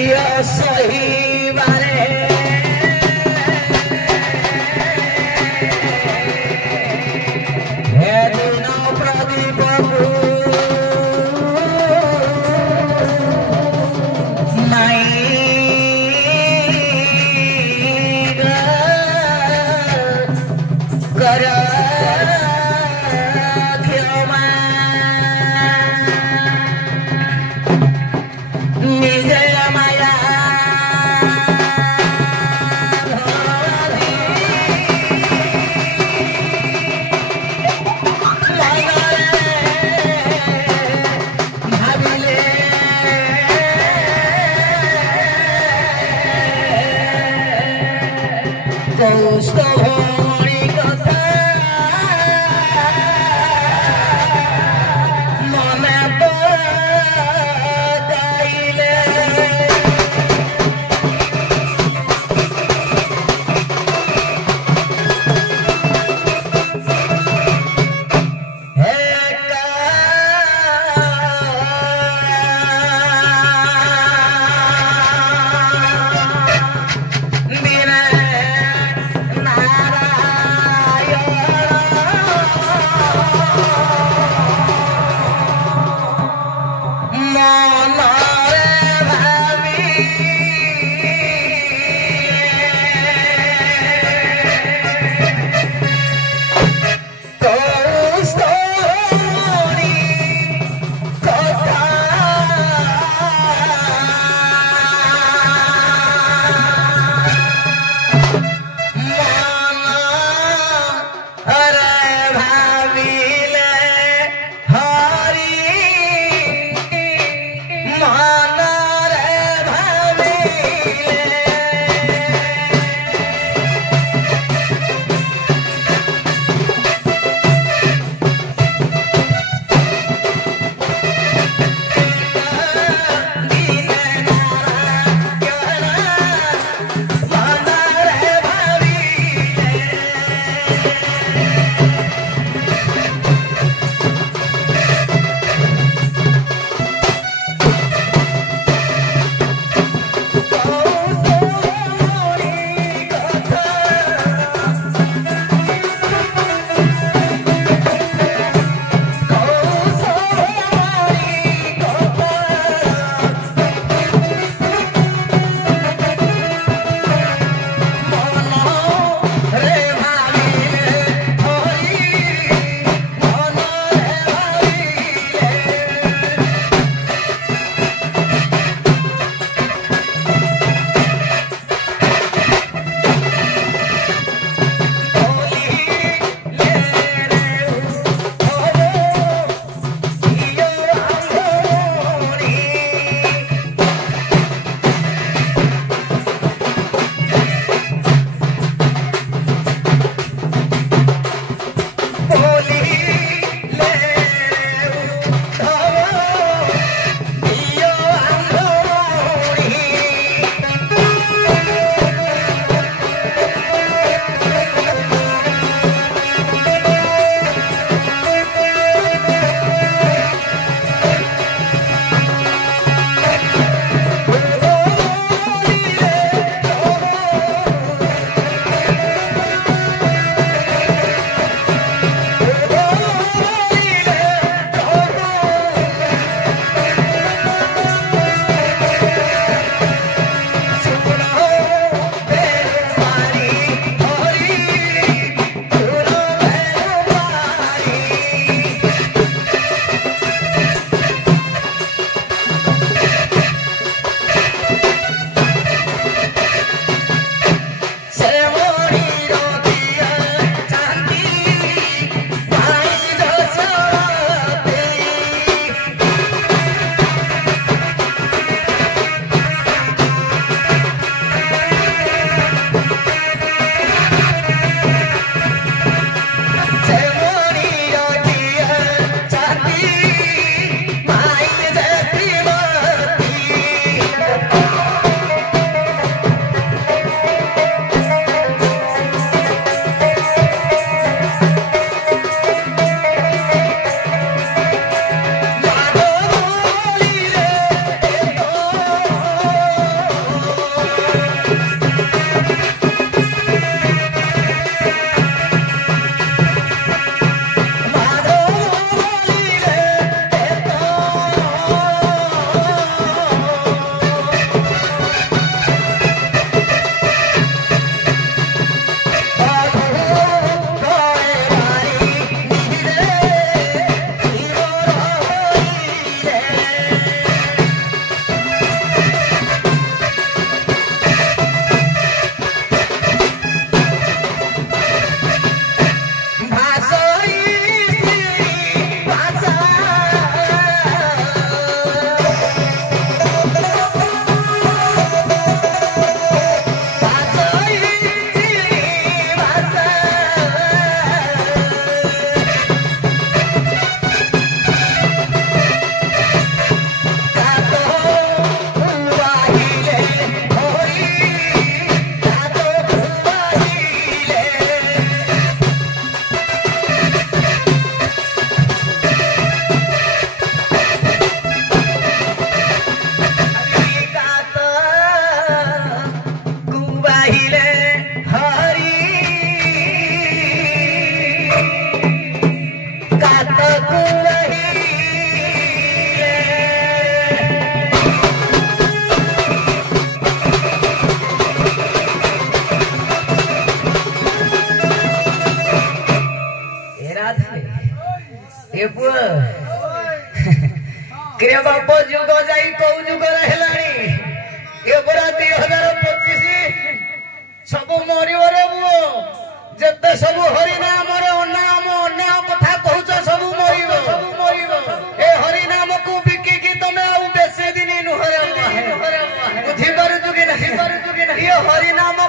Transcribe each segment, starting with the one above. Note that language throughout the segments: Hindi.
यो सही बारे हे दिन प्रदीप कर Nara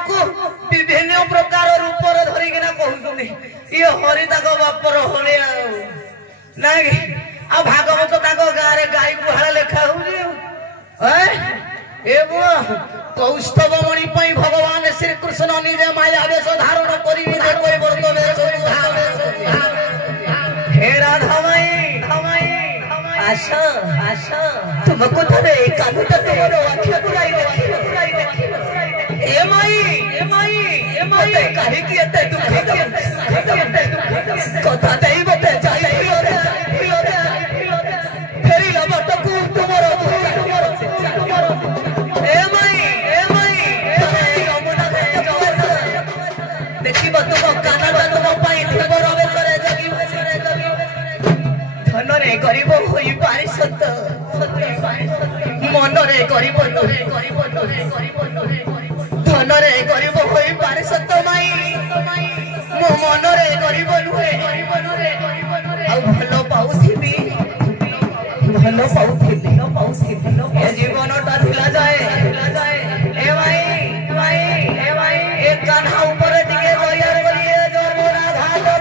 को विभिन्न प्रकार रूपर धरिकिना कहउछनी ये हरि ताको बापर हले नाही आ भागवत ताको गारे गाई गुहाल लेखा होउजे एबो कौस्तव मणि पई भगवान श्री कृष्ण निजे माया वेश धारण करी देखै वर्त वेश हे राधा माई आशा तुमको थरे कानुटा तोर आँख पुराई ए माई काहे की एते दुख कथा देई बते जाई फेरी लबट को तुमरो ए माई देखिब तुम कानाटा तुम पाई थिब रवे करे जगी धनरे गरीब होई पारि सत मनरे गरीब धनरे गरीब होई पारि सत माई मो मनरे गरीब नुहे आ भलो पाउथिबी ए जीवनटा धिला जाए ए माई ए कान्हा ऊपर टिके गयार करिए जो मोरा घाट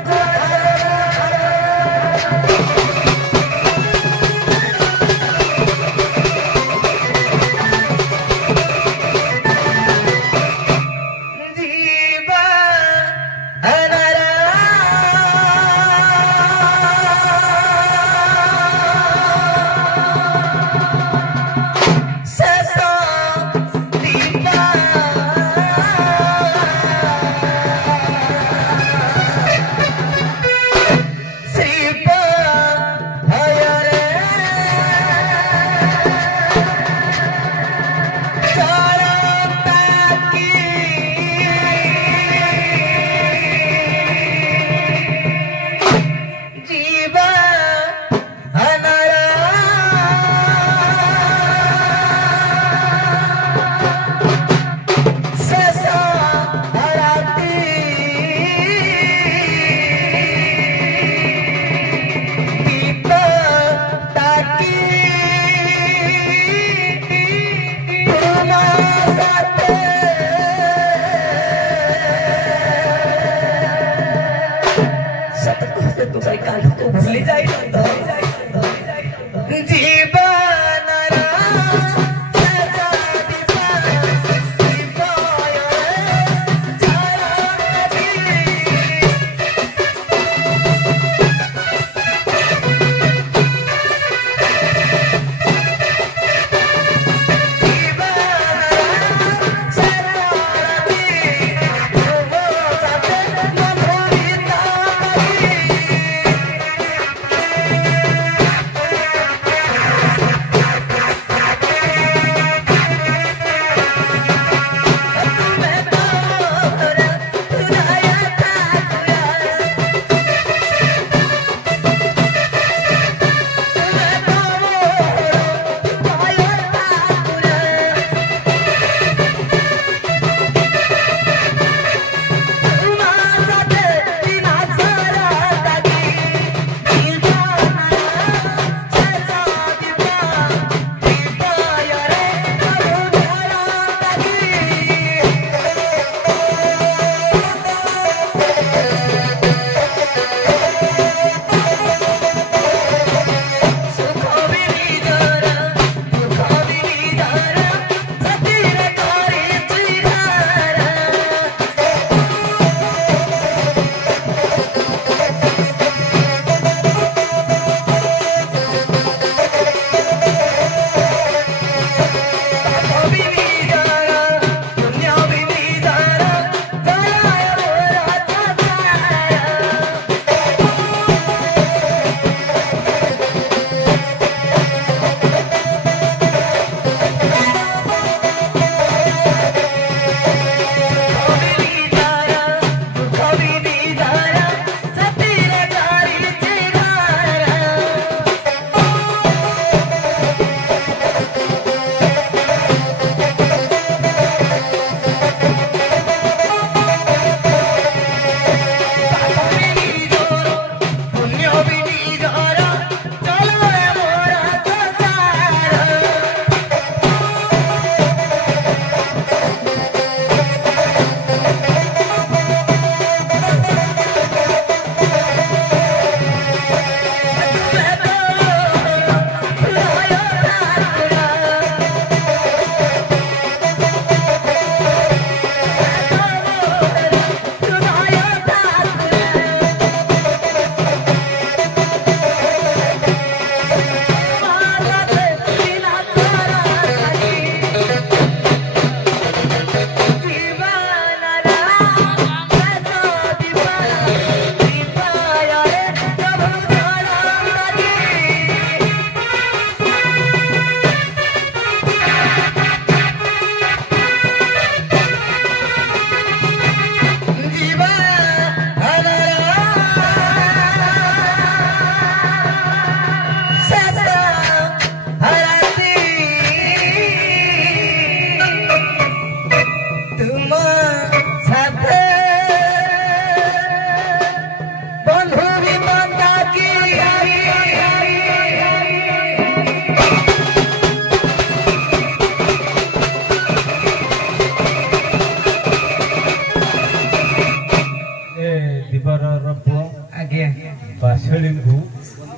Mama.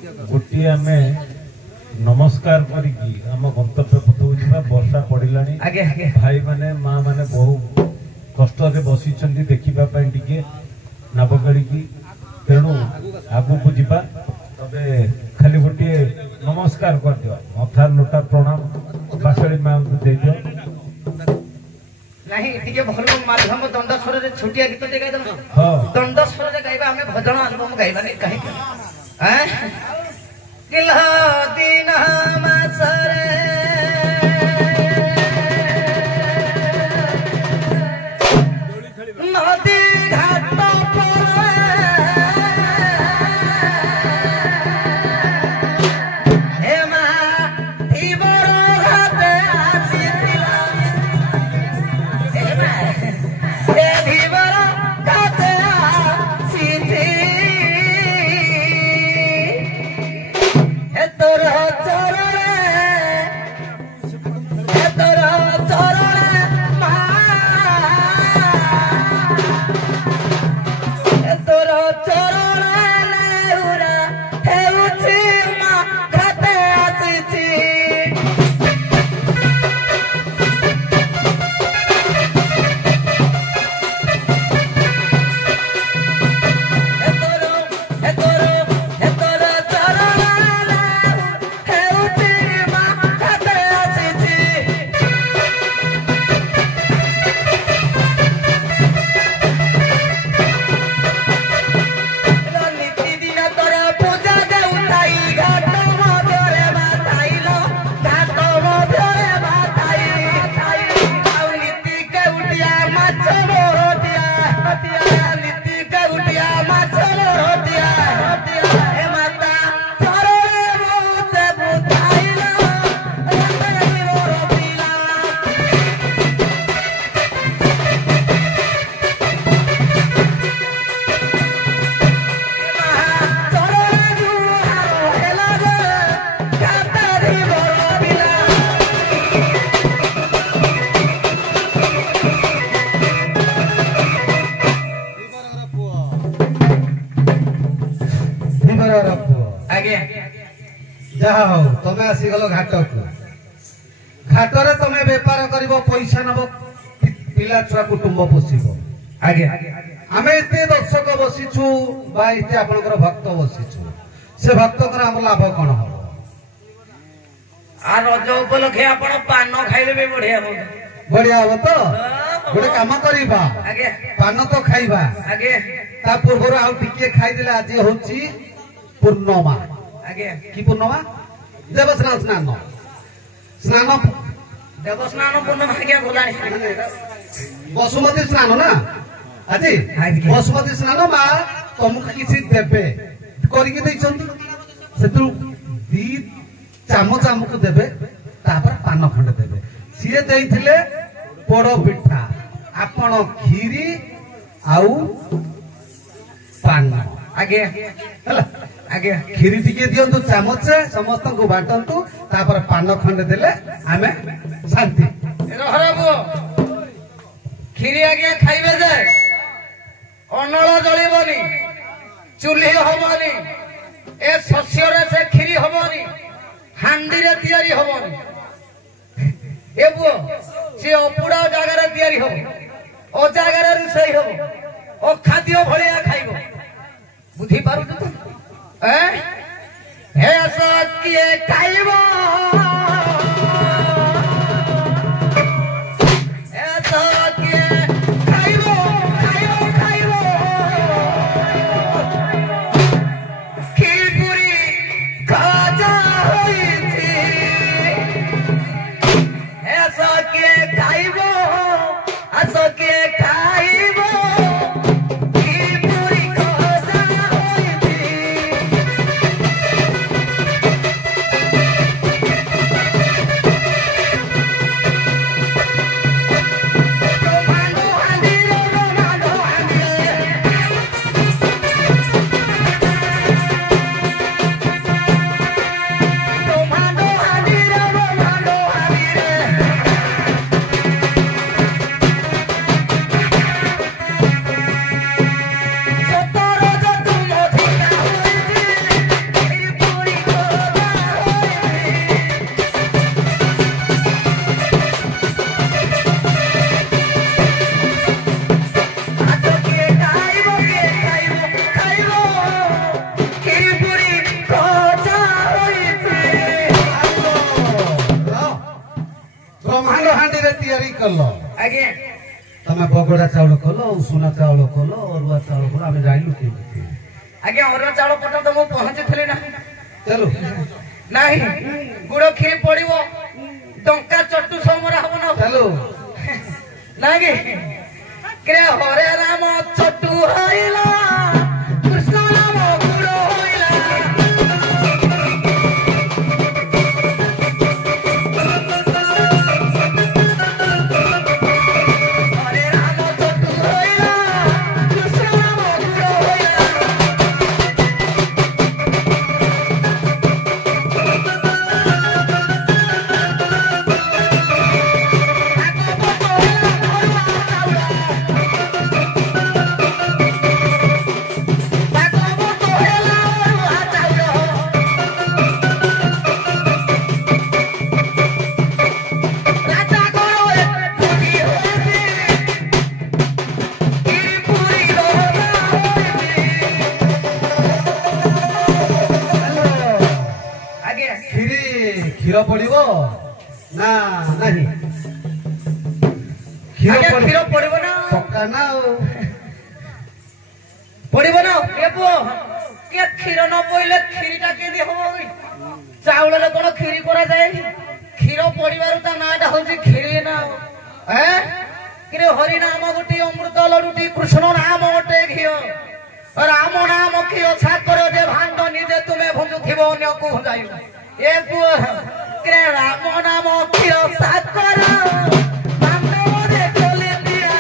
गोटे आम नमस्कार करिकी आम गंतव्य पथक जा वर्षा पड़िलानी भाई माने माँ माने बहु कष्ट बसी देखा टे नवगढ़ी की तेणु आगू को जीवा तबे खाली गोटे नमस्कार कर दियो मथा लोटा प्रणाम बासड़ी माँ को दे दियो नहीं टिके भल माध्यम दंड स्वर रे छोटिया गीत दे गाय हां दंड स्वर रे गाइबा हमें भजन एल्बम गाइबा नहीं कहि हैं किल्हा दिन मासरे नदी घाट पर हे मा धीवर घाटे आसीथिला हे मा हे धीवर घाटे आसीथि हे तोर चरणे मा हे तोर चरणे नेउरा हेउछि मा घाटे आसीछि जहा हो तमे आसीगल घाट को घाटरे तमे व्यापार करिवो पैसा नबो पिला छुआ कुटुंब पोषिबो आगे आमे एते दर्शक बसिछु बा एते आपनकर भक्त बसिछु से भक्त कर हम लाभ कोन हो आ रज उपलक्षे आपण पान खाइले बे बढ़िया हो तो गोटे काम करिबा आगे पान तो खाइबा आगे ता पूर्व आ टिके खाइ दिले आज होची पूर्णमा आगे की पूर्णमा देवस्नान स्नान स्नान देवस्नान पूर्णमा क्या बोलानी बसुमती स्नान ना আজি बसुमती स्नान मा तुमको किसी देबे करिके दैछंती सेतु दी चामच हमको देबे तापर पान खंड देबे सिए दैथिले पोड़ो पिठा आपण खीरी आउ पान आगे हला आगे खीरी टिके दियंतु चामच समस्त को बाटंतु तापर पान खंड देले आमे शांति रहराबो खीरी आगे खाइबे जे अनल जळिबनी चुल्ही हबनी ए शस्य रे से खीरी हबनी हांडी रे तयारी हबनी ए बुओ से अपुड़ा जागा रे तयारी हबो ओ जागा रे रुसई हबो ओ खाद्य भलिया खाइबो बुद्धि पारु तो हे सकिए खाइबो हे सकिए खाइबो खाइबो खाइबो खीर पूरी खाजा होइछि हे सकिए खाइबो आ सकिए खाइबो खीर पूरी खाजा होइछि तैयारी कल आगे तमे बगड़ा चाउल कल उषुना चाउल कल अरुआ चाउल कल आम जाइलु के आगे अरुआ चाउल पर्यंत मु पहुंची थली ना चलो नहीं गुड़ खीर पड़िबो डंका चट्टू समरा हबो ना चलो नागे के हरे राम चट्टू होइला कृष्ण नाम गुड़ होइला हरे राम चट्टू होइला कृष्ण नाम गुड़ होइला क्षीर पड़ो ना नहीं क्षीर पड़ो ना पक्का ना पड़ो ना ए पुओ के क्षीर न पड़ले क्षीरटा केदी हो चाउल ले कोन क्षीरी करा जाए क्षीर पड़िबारु ता नाटा होची क्षीरी ना हैं कि हरि नाम गोटी अमृत लडुटी कृष्ण नाम गोटे घियो राम नाम घियो साकर जे भांड निजे तुमे भुजुथिबो अन्य को जाइयो ए पुओ के राम नाम घियो साकर भांड रे चले दिया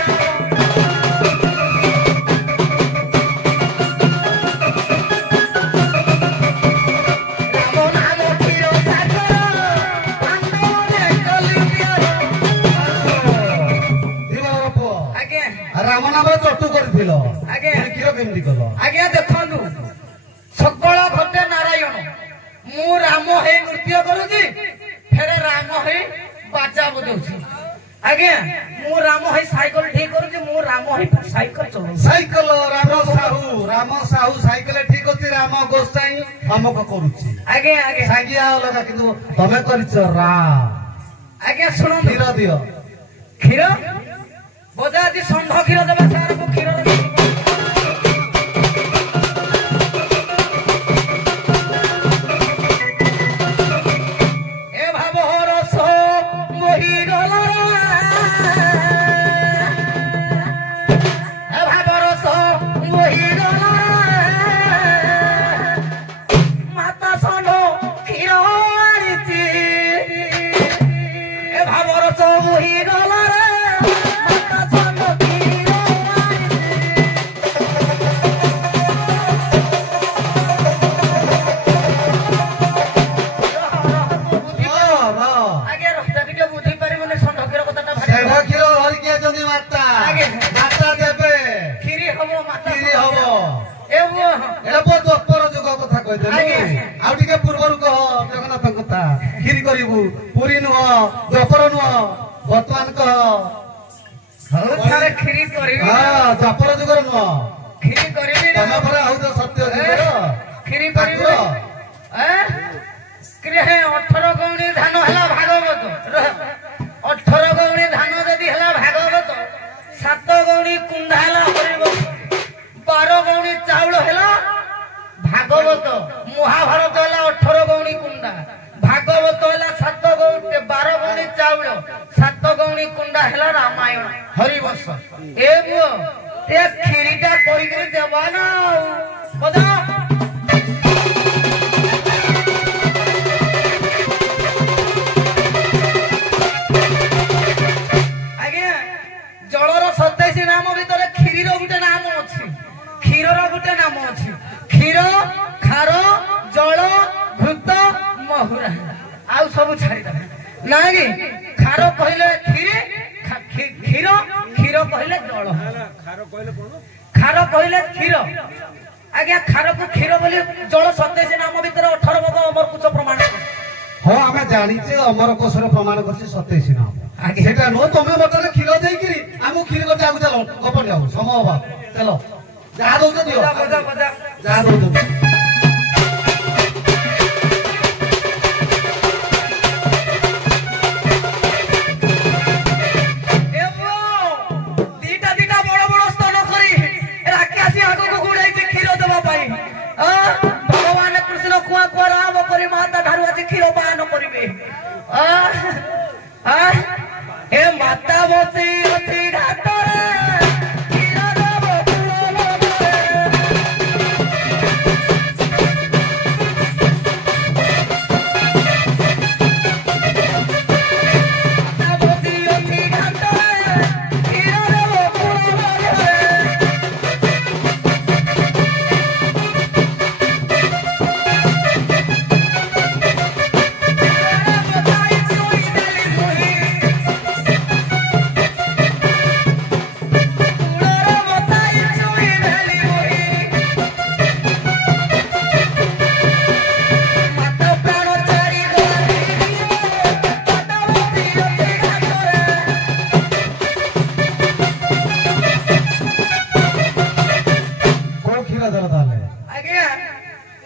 राम नाम चट्टू कर क्षीर केमती कल आज्ञा देखु सकल घटे नारायण मु राम हे नृत्य करुची फेरे राम हे बाजा बजाऊची आज्ञा मु राम हे साइकिल ठीक करुची मु राम हे साइकिल चलाऊ साइकिल राम साहू साइकिल ठीक अच्छी राम गोसाई अमक करुची आज्ञा आज्ञा सागिया अलगा किंतु तमे करिछ रा आज्ञा सुनो क्षीर दियो क्षीर बोधा आदि षंढ क्षीर देवा सार को क्षीर ए भाव रस मोहि गला ए भाव रस मोहि गला माता षंढ क्षीर आनिची ए भाव रस मोहि गला पूरी नुह द्वापर नुह बर्तमान कह क्षीरी द्वापर जुगर नुह क्षीरी करी तम पर हूँ सत्य क्षीरी करी 18 गौणी धान है भागवत 18 गौणी धान जदि है भागवत 7 गौणी कुंडा है हरिवत 12 गौणी चाउल है भागवत महाभारत है 18 गौणी कुंडा भागवत है 7 गौणी 12 गौणी चाउल 7 गौणी कुंडा है रामायण हरिवंश ए बुओ ते खीरीटा करिके देबा ना बदा आज्ञा जलर 27 नाम भीतर खीरीर गोटे नाम अछि क्षीरर गोटे नाम अछि क्षीर खार जल घृत महुरा आउ सब छाड़ी दे ना कि खार कहले खीरी क्षीर क्षीर कहले जल खार कहले क्षीर आज्ञा खार को क्षीर बोली जल 27 नाम भीतर 18 बद अमर कुछ प्रमाण हाँ आम जाचे अमर कोशर प्रमाण कर 27 नाम सेटा नो तुम मत क्षीर देकरी आम क्षीर करते आगे चलो गपन जाऊ समय अभाव चलो जहाँ दौच दियो जहाँ दौच ବସି ଅଛି ଘାଟରେ କ୍ଷୀର ଦେବ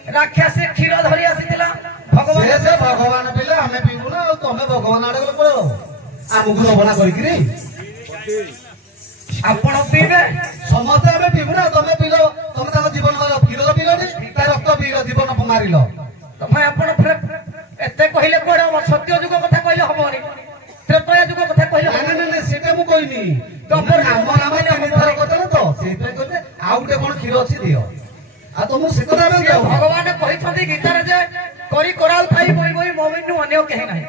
राक्षसी क्षीर धरी आसीथिला भगवान से भगवान पिले हमें पीबू ना तमे भगवान आड़े गले पड़ो आमକୁ रबना करिकरी आपण पीबे समस्त हमें पीबू ना तमे पिलो तमे ताको जीवन क्षीर पिलोनी ता रक्त पिलो जीवन मारिलो तमे आपण एते कहिले कोड सत्य जुग कथा कहिले हबोनी त्रेतया जुग कथा कहिले ना ना सेटा मु कहिनी तमर नाम नाम निथर कथले तो सेटा कहते आउटे कोन क्षीर अछि दियो आ तुम से कथा भगवान कहिथि गीतार जे करी कराउ थाई बोई बोई मोमिनु अन्य कहि नाही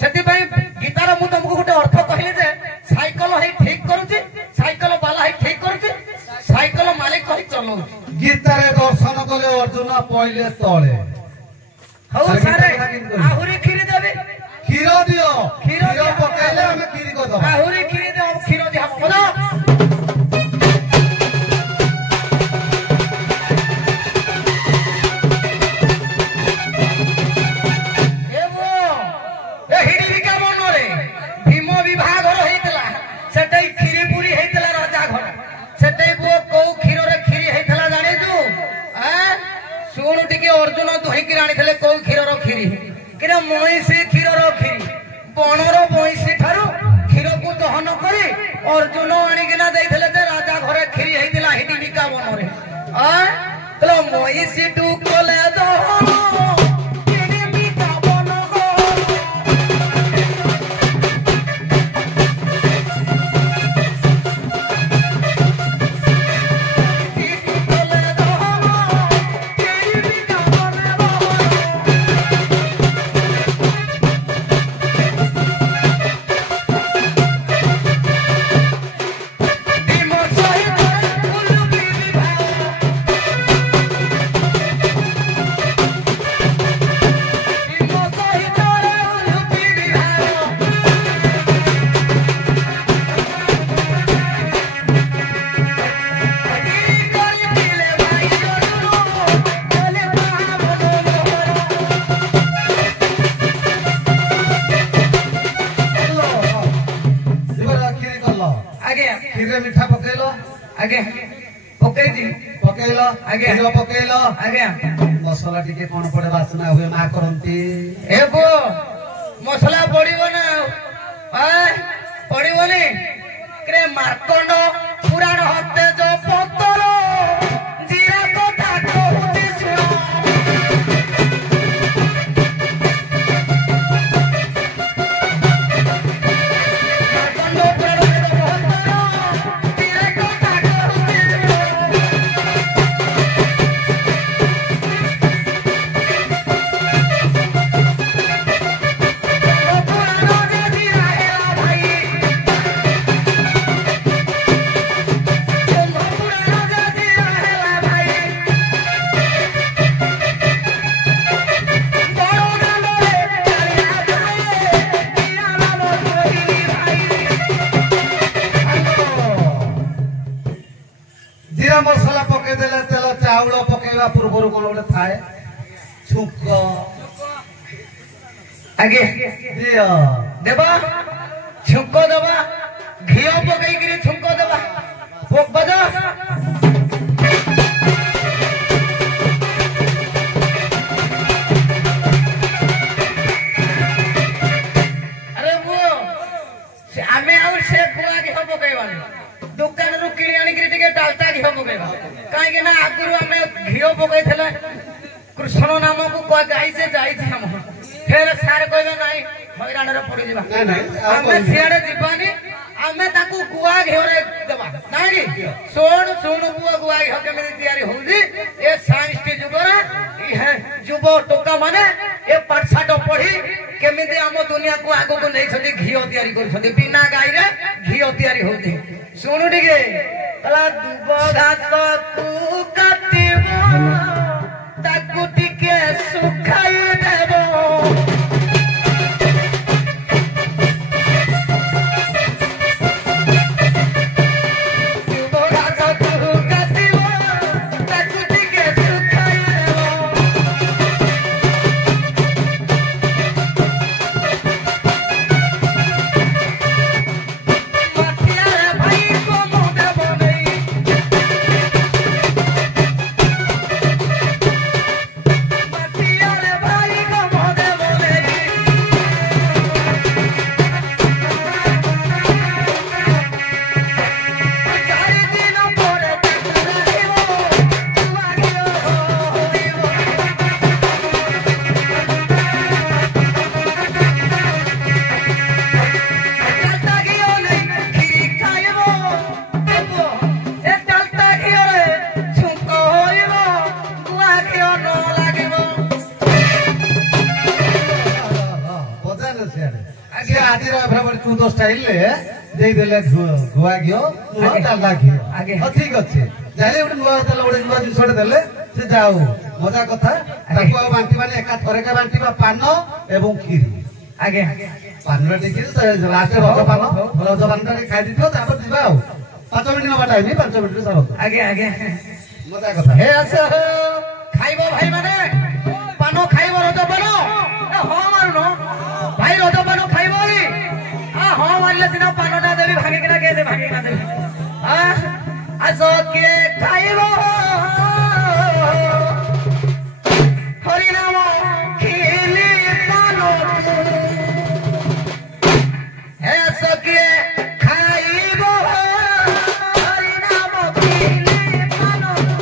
सेति पई गीतार मु तुमको गोटे अर्थ कहिले जे साइकिल हे ठीक करूची साइकिल वाला हे ठीक करूची साइकिल मालिक कहि चलौ गीतारे दर्शन कले अर्जुन पहिले तळे हौ सारे आहुरी खीरी देबे क्षीर दियो क्षीर पकाइले हमें खीरी कर दो आहुरी खीरी दे क्षीर दे हम अर्जुन दुहिकी आनी कौ क्षीर खीरी कि मईसी क्षीर खीरी बणर मईसी ठारू क्षीर को दहन कर अर्जुन आणिकिना राजा घरे खीरी होता हिडिका बनरे मईसी टू कले दहन मीठा पकेलो आगे पकई जी पकेलो आगे जो पकेलो आगे मसला टिके कोन पड़े वासना हुए मा करंती ए बो मसला पड़िबो ना पड़िबोनी क्रे मार्कंड पुराण हते जो पतलो जीरा कथा कहूती सुनो मसला पके देले तेल चाउल पकेवा पूर्व कोन गोटे थाए छुक आगे दियो देबा छुक देबा घियो पकई करी छुक देबा पोक बजा अरे वो आमे आउ से पुरा घियो पकईवानी दुकान रु किणी आनी करी टिके डालता घियो पकईबा काहे ना आगुरु आमे घियो पकईथले कृष्ण नाम को गाई से जाई हम फिर सार कहबे नाही हैरान रे पड़ी जिबा नहीं नहीं आमे सियाडे जिबानी ଶୁଣ ଶୁଣ ପୁଅ ଗୁଆଇ କେମିତି ତିଆରି ହଉଛି ଏ ସାଇନ୍ସ ଯୁଗରେ ଯୁବ ଟୋକା ମାନେ ଏ ପାଠଶାଠ ପଢି କେମିତି ଆମ ଦୁନିଆକୁ ଆଗକୁ ନେଇଛନ୍ତି ଘିଅ ତିଆରି କରୁଛନ୍ତି ବିନା ଗାଈରେ ଘିଅ ତିଆରି ହଉଛି ଶୁଣୁ ଟିକେ ଦୁବ ଘାସକୁ କାଟିବ ତାକୁ ଟିକେ ଶୁଖାଇ ଦେବ ଗୁଆ ଘିଅ ଡାଲଡା ଘିଅ ଠିକ ଅଛି ଯାହେଲେ ଗୋଟେ ନୂଆ ଦେଲେ ଗୋଟେ ନୂଆ ଜିନିଷଟେ ଦେଲେ ସେ ଯାଉ ମଜା କଥା ତାକୁ ଆଉ ବାଣ୍ଟି ମାନେ ଏକା ଥରେକା ବାଣ୍ଟିବା ପାନ ଏବଂ କ୍ଷୀରି ଆଜ୍ଞା ପାନଟା ଟିକେ ଲାଷ୍ଟ ରଜପାନଟା ଟିକେ ଖାଇଦେଇଥିବ ତାପରେ ଯିବା ଆଉ 5 ମିନିଟ୍ ନବା ଟାଇମ 5 ମିନିଟ୍ ସାରନ୍ତୁ ଆଜ୍ଞା ଆଜ୍ଞା ମଜା କଥା ହେ ଆସ ଖାଇବ ଭାଇ ମାନେ ପାନ ଖାଇବ ରଜପାନ ହଁ ମାରୁନ ଭାଇ ରଜପାନ ଖାଇବ ହଁ ମାରିଲେ ସିନା ପାନଟା ଦେବି ଭାଙ୍ଗିକିନା କିଏ ଦେବି ଭାଙ୍ଗିକିନା ଦେବି ଆସ କିଏ ଖାଇବ ହରିନାମ ଖିଲି ପାନକୁ ଆସ କିଏ ଖାଇବ ହରିନାମ ଖିଲି ପାନକୁ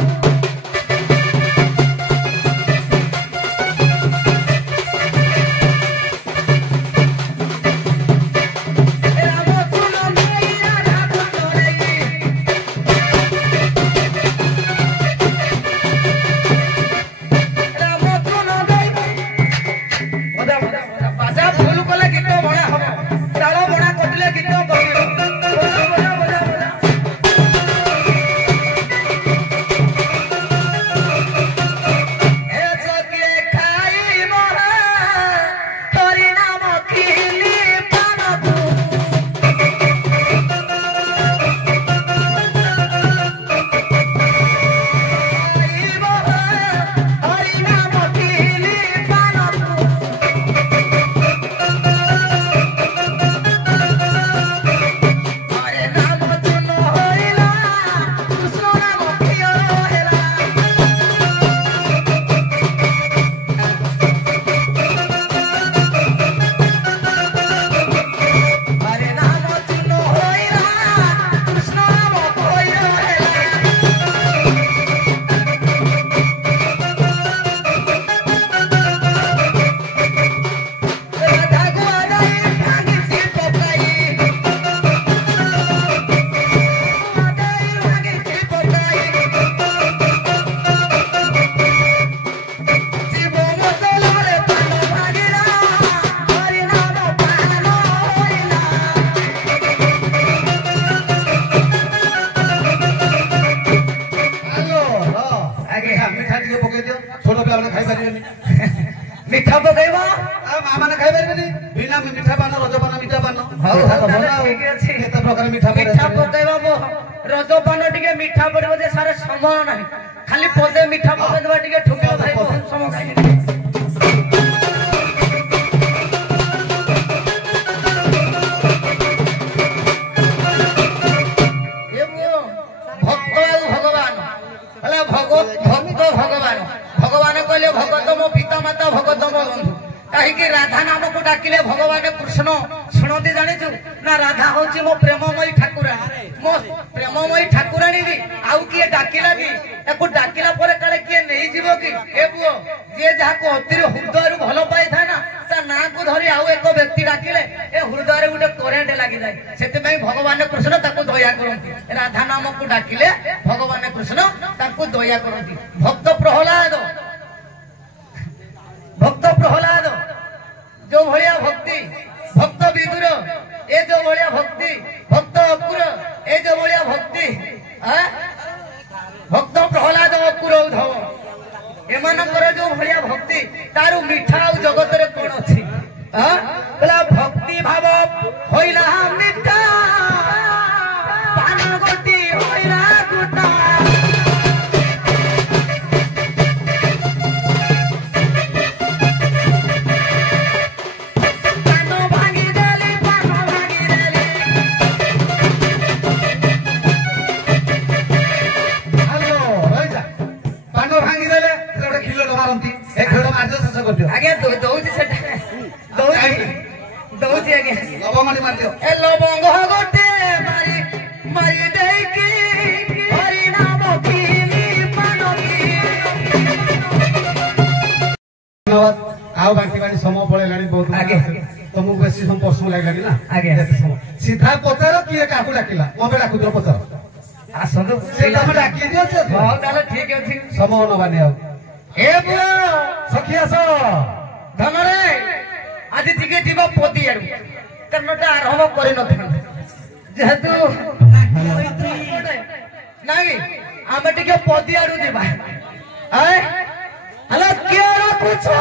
ମିଠା ପକେଇବ ମା ମାନେ ଖାଇପାରିବେନି ବିନା ମିଠା ପାନ ରଜପାନ ମିଠା ପାନ କେତେ ପ୍ରକାର ମିଠା ପକେଇବ ରଜପାନ ଟିକେ ମିଠା ପଡିବ ଯେ ସାରା ସମୟ ନାହିଁ ଖାଲି ପଦେ ମିଠା ପକେଇଦବା ଟିକେ ଠୁକିବ ଭାଇ ବହୁତ ସମୟ ଖାଇନି कहीं राधा नाम को डाकिले भगवान कृष्ण शुणती जाचु ना राधा हूँ मो प्रेममयी ठाकुराणी मो प्रेममयी ठाकुराणी भी आउ किए डाकिला कि डाकिला काले किए नहीं जीव कि ए पुओ जी जहाँ को अति हृदय भल पाई था ना ता ना को धरी आउ एक व्यक्ति डाकिले ए हृदय गोटे करेन्ट लगी जाए से भगवान कृष्ण दया करती राधा नाम को डाकिले भगवान कृष्ण तांको दया करती। भक्त प्रहलाद जो भलिया भक्ति, भक्त विदुर ए जो भलिया भक्ति, भक्त अकुर ए जो भलिया भक्ति, भक्त प्रहलाद अकुर उद्धव एमानकर जो भलिया भक्ति तारु मिठा आ जगत रे कोन अछि? बोला भक्ति भाव होइला मिठा पान गोटी होइला गुटा। आगे दौजी सेटा दौजी आगे लवंग मार दियो ए लवंग गोटे मारी मारी देई की हरि नाम पीली पानकी। धन्यवाद। आओ बाकी बाकी समय पळेलानी बहुत आगे तुमको बेसी सम प्रश्न लागलानी ना आगे सीधा पचार किए काकू डाकिला कोबे डाकुद्र पचार आसंदो से काम डाकी दियो से हां ताले ठीक अछि समय नबानी आओ ए बुआ सखी आस धनरे आज टिके दिबा पोती आरु कर्मटा आरंभ करि नथन जेहेतु नाही आमे टिके पोती आरु दिबा आय हला केरा पूछो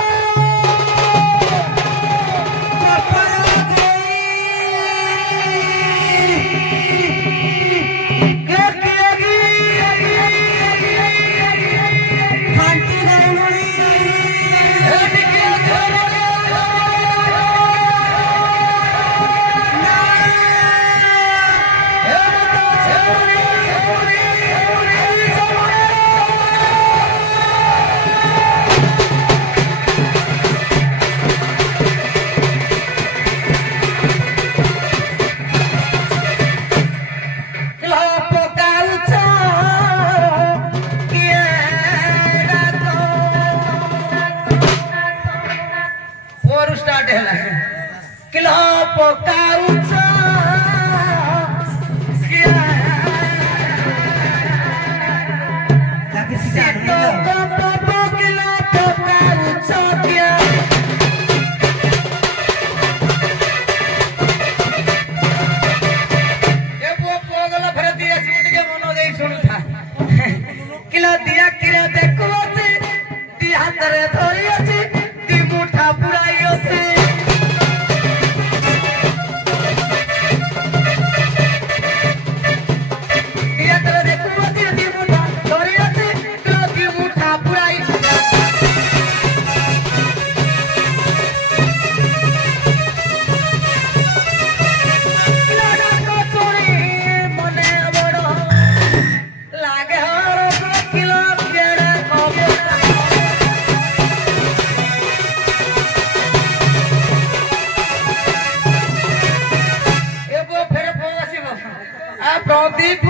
प्रदीप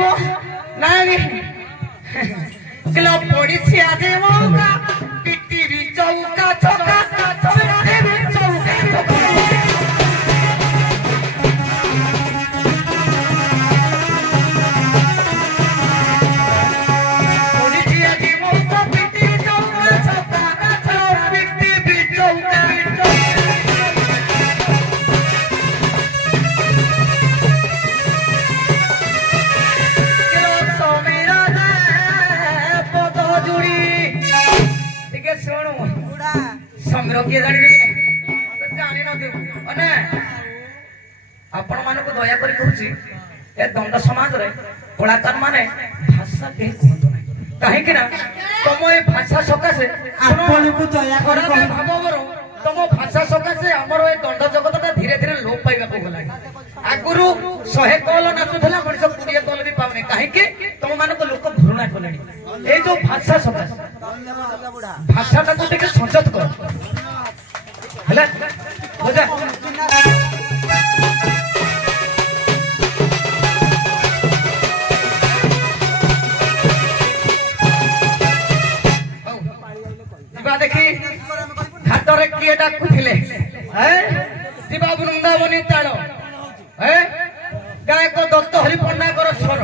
नाही किलो पड़ी छियाजे मौका पिट्टी भी चौका चौका चौका भी चौका पड़ी छियाजे मौका पिट्टी चौका चौका पिट्टी भी चौका आपण मानक दया करी कहूची ए दंड समाज रे कलाकार माने भाषा के कहतो नै काहे कि ना तुम ए भाषा सकासे आपण को दया करी भाबवर तुम भाषा सकासे हमर ए दंड जगतटा धीरे धीरे लोप पाइबा को गला आगुरु 100 कॉल नाचुथला मनिस 20 कॉल भी पाउने काहे कि तुम मानक लोक घृणा कलेनी ए जो भाषा सकासे भाषाटा को टिके संजत कर हला बुझा देखी घाटरे किए डाकुथिले शिवा वृंदावनी ताड़ गायक दत्त हरिपन्नाकर स्वर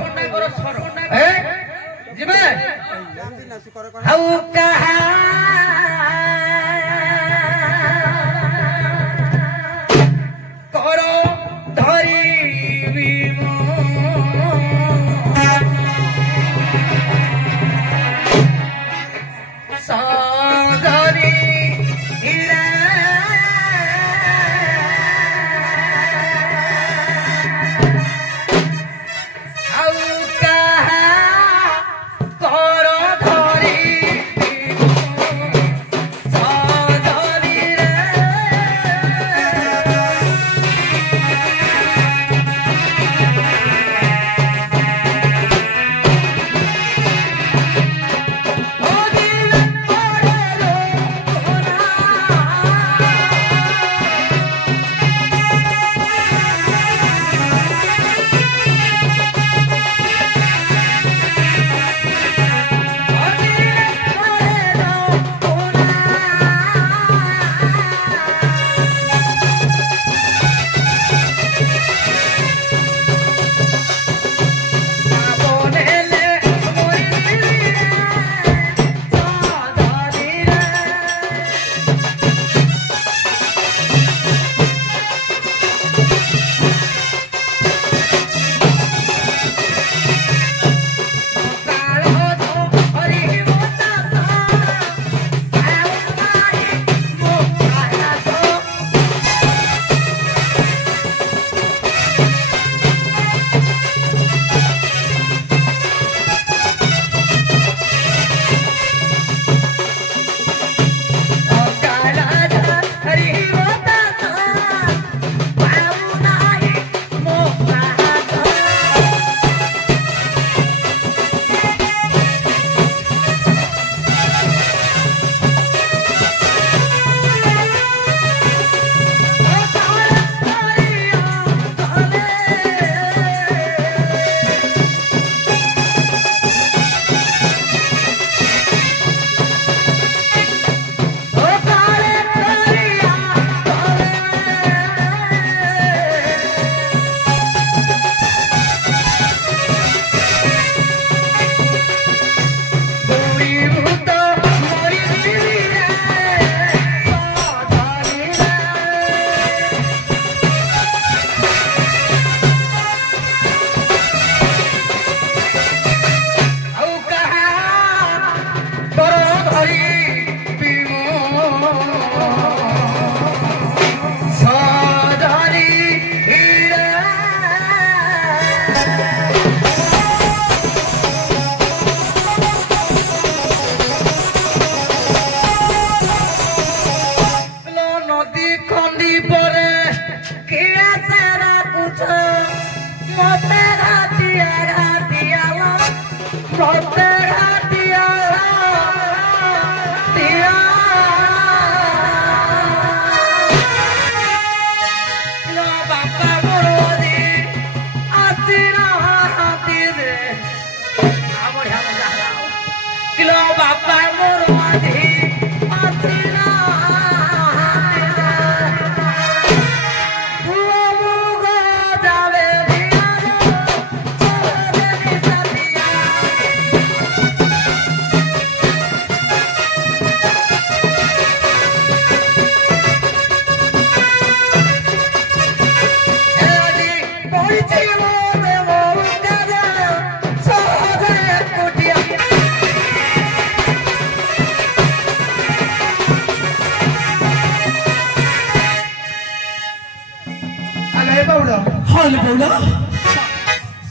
कौन बोलो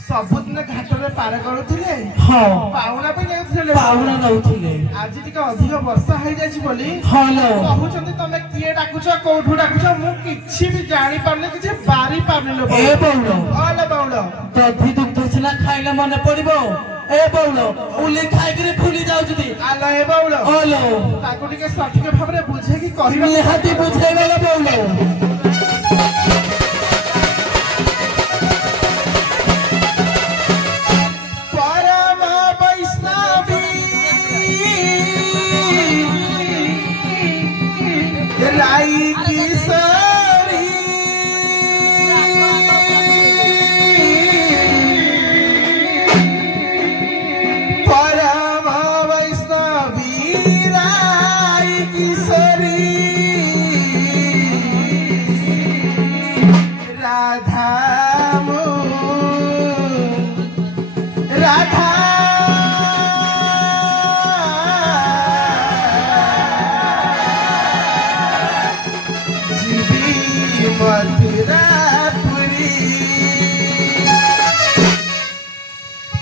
सबुदिन घाटरे पार करुले हाँ पाउना पे जाउथिले पाउना नउथिले आज टिके अधिक वर्षा हो जाछि बोली हाँ लो कहउछन्ते तमे किए डाकुछ कोठु डाकुछ मु किछि भी जानि पारले किछि बारी पारले लो ए बौलो ओले बौलो दधी दुग्ध सिना खाइले मने पड़िबो ए बौलो उली खाइकरी फुली जाउछती आलो ए बौलो ओलो ताको टिके सठिक भाबरे बुझे कि कहिबा निहाती बुझाइबा बौलो लाई की सारी परम वैष्णवी लाई की सारी राधा राधा मथुरापुरी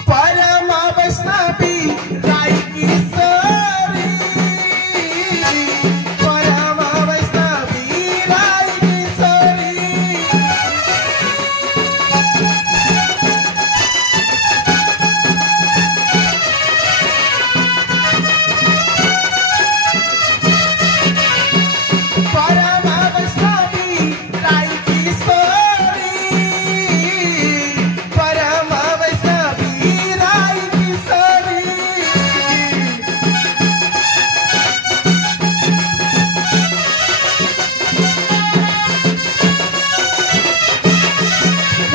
परम वैष्णवी राई किशोरी परम वैष्णवी राई किशोरी परम वैष्णवी राई किशोरी परम वैष्णवी राई किशोरी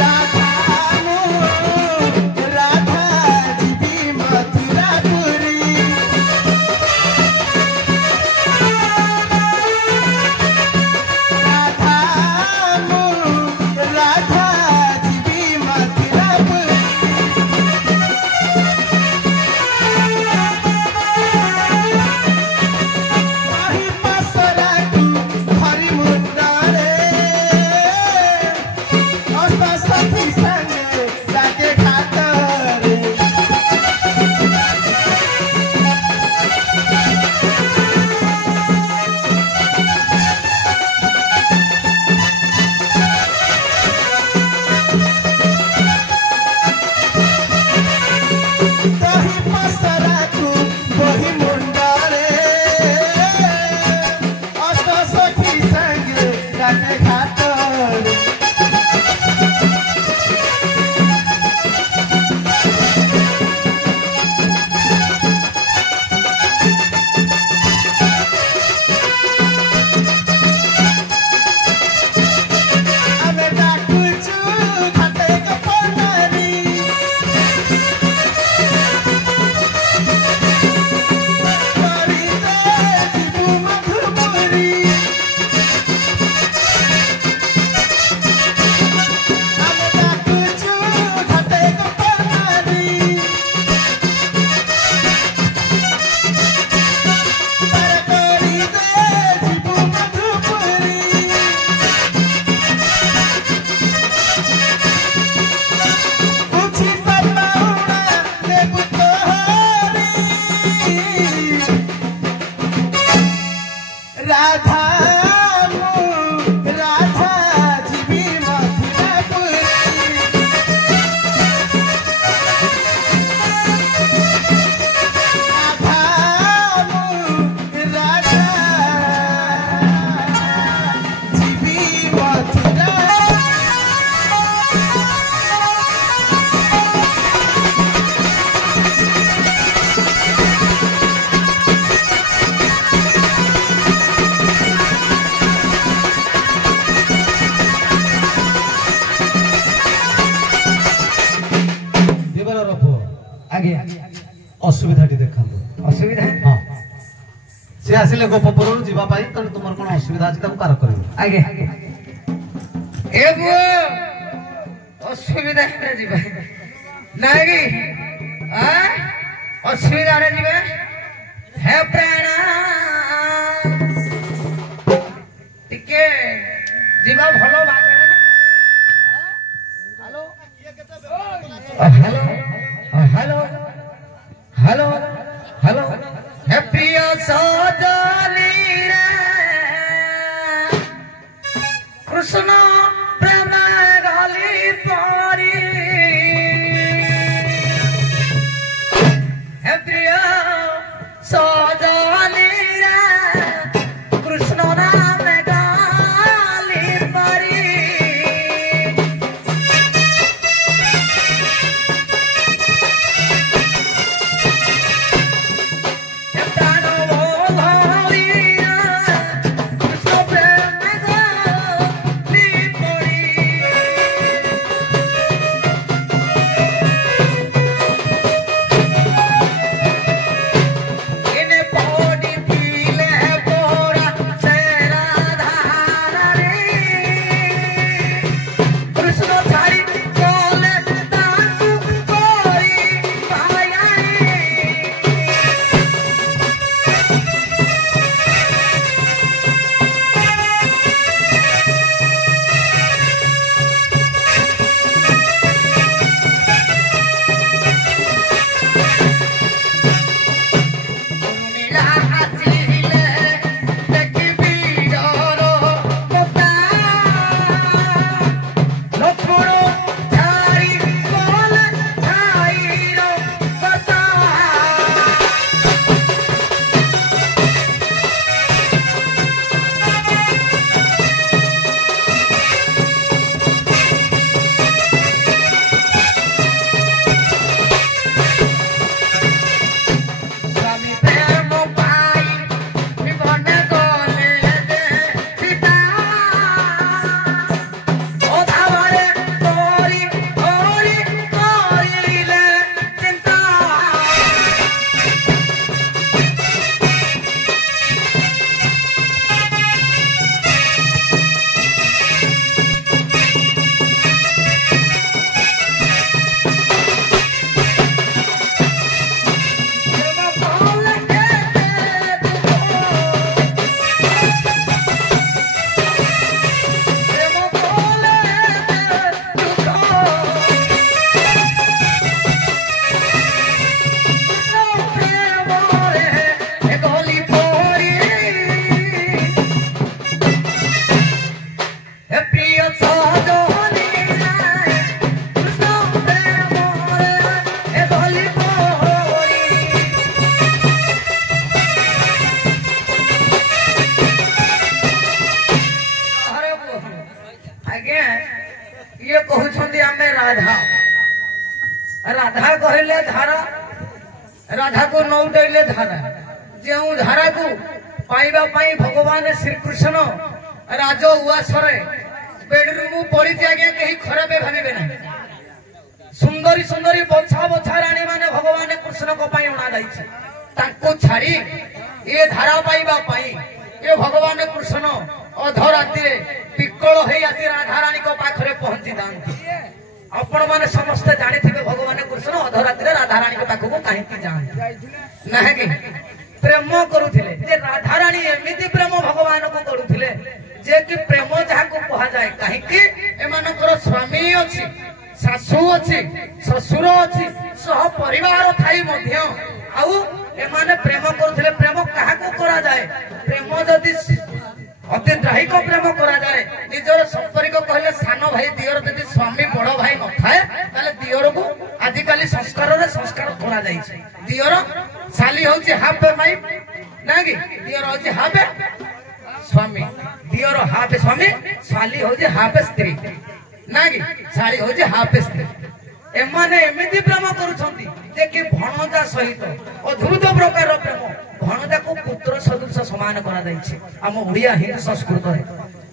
राधा जीवी मथुरापुरी राधा जीवी मथुरापुरी माही पासराकु हरि मुंडारे अष्टा सखी संगे जाके घाटरे दही पासराकु बही मुंडारे अष्ट सखी संगे जाके घाटरे आमे डाकुचु घाटे कपनारी करी दे जीवु मधुपुरी आमे डाकुचु घाटे कपनारी पर करी दे जीवु मधुपुरी उचित पाउना देबु तोहरी राधा राधा जीवी मथुरापुरी राधा जीवी मथुरा देवरार पुଅ आगे ଅସୁବିଧାଟି ଦେଖାନ୍ତୁ असुविधा ହଁ ସେ ଆସିଲେ ଗୋପପୁରରୁ ଯିବା ପାଇଁ ତେଣୁ ତୁମର କଣ ଅସୁବିଧା ଅଛି ତାକୁ ପାର କରିବ आगे ए बुआ असुविधा रे जीवा नागी आ असुविधा रे जीवा हे प्राण टिके जीवा भलो भागे ना हेलो हेलो हेलो हे प्रिय सजनी रे कृष्ण प्रेम गली परी हे प्रिय सजनी रे कृष्ण नाम गली परी राधा कहले धारा राधा को नौटैले धारा जो धारा को पाइबा पाई भगवान श्री कृष्ण राज उआसरे बेडरूम पड़ी आज्ञा कहीं खराब भावे ना सुंदरी सुंदरी बछा बछा राणी माने भगवान कृष्ण को पाई अणा जाइछे ताको छाड़ी ये धारा पाइबा पाई ये भगवान कृष्ण अधराति पिकल होई आसी राधा रानी को पाखरे पहुंची जाती आपण माने समस्त जानी थे भगवान कृष्ण अधरात्रि राधा रानी के पाखक कहीं जाते ना कि प्रेम करुथिले जे राधा रानी एमिति प्रेम भगवान को करुथिले जे कि प्रेम जहा को कहा जाए कहीं कि एमानकर स्वामी अछि सासू अछि ससुर अछि सह परिवार थाई मध्य आउ एमाने प्रेम करुथिले प्रेम काहा को करा जाए प्रेम जदि अति द्राहिक प्रेम करा जाए निजर संपर्क कहले सान भाई दियर यदि स्वामी बड़ भाई न थाए ताले दियर को आजिकल संस्कार रे संस्कार थोड़ा जाइछे दियर साली होची हाफ माई ना कि दियर होची हाफ स्वामी दियर हाफ स्वामी साली होची हाफ स्त्री ना कि साली होची हाफ स्त्री एमाने एमिति प्रेम करूछंती जे कि भणजा सहित अद्भुत प्रकार प्रेम भणजा को पुत्र सदृश समान करा जाइछे हम ओडिया हिंदू संस्कृत रे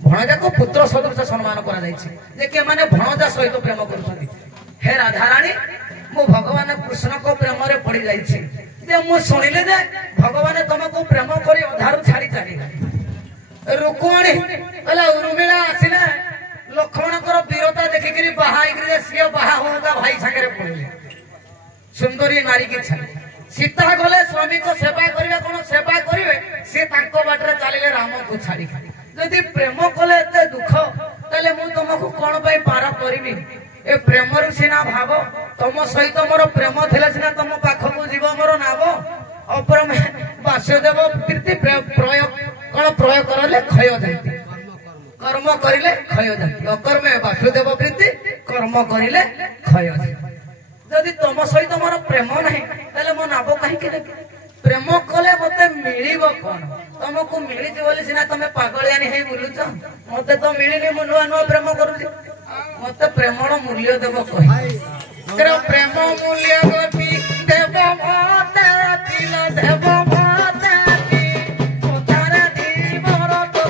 भणजा को पुत्र सदृश सम्मान करा जाइछे जे कि माने भणजा सहित प्रेम करूछंती हे राधा रानी मो भगवान कृष्ण को प्रेम रे पड़ी जाइछे जे मो सुनिले जे भगवान तुमको प्रेम करी अधारु छाड़ी छाड़ी रुक्मणी कहला उर्मिला आसिले लक्ष्मण को वीरता देखिकरी बाहा सी बाहा होता भाई सागे पड़े सुंदरी नारी की छाड़ी सीता गले स्वामी को सेवा करिवे कोन सेवा करिवे से तांको बाटरे चलिले राम को छाड़ी यदि प्रेम कले एते दुख ताले मु तुमको कोन पाई पार करिवि ए प्रेम रु सिना भाव तुम सहित मोर प्रेम थिले सिना तुम पाखकु जीव मोर नाम अपरम वासुदेव प्रीति प्रयोग कौन प्रयोग करले क्षय जाती कर्म करिले क्षय जाती अकर्मे वासुदेव प्रीति कर्म करिले क्षय जाती जदि तुम सहित मोर प्रेम नहीं ताले मो नाम कहीं प्रेम कले मते मिलिब कौन तुमको मिली बोली सिना तुम पागलियानी है बुलुच मते तो मिलनी मु नुआ नुआ प्रेम करूची मते प्रेमर मूल्य देव कहि प्रेम मूल्य गति देव मते तिल देव मते तारा दीवर तो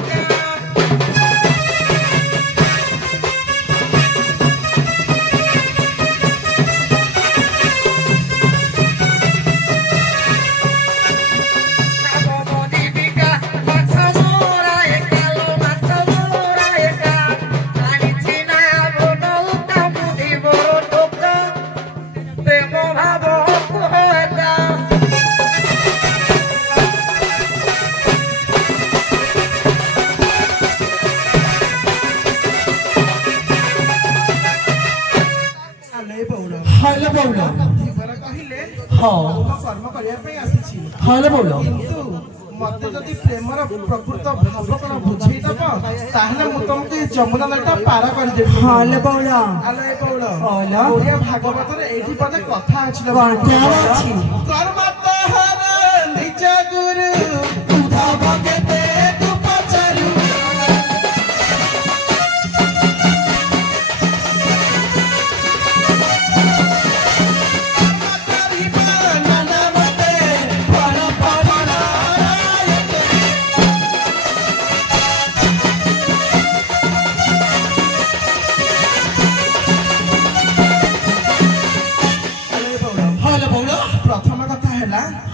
मते जदि प्रेमर प्रकृत भाव कौन बुझे तुमको जमुना नदीटा पार कर भागवत पदे कथा निज गुरु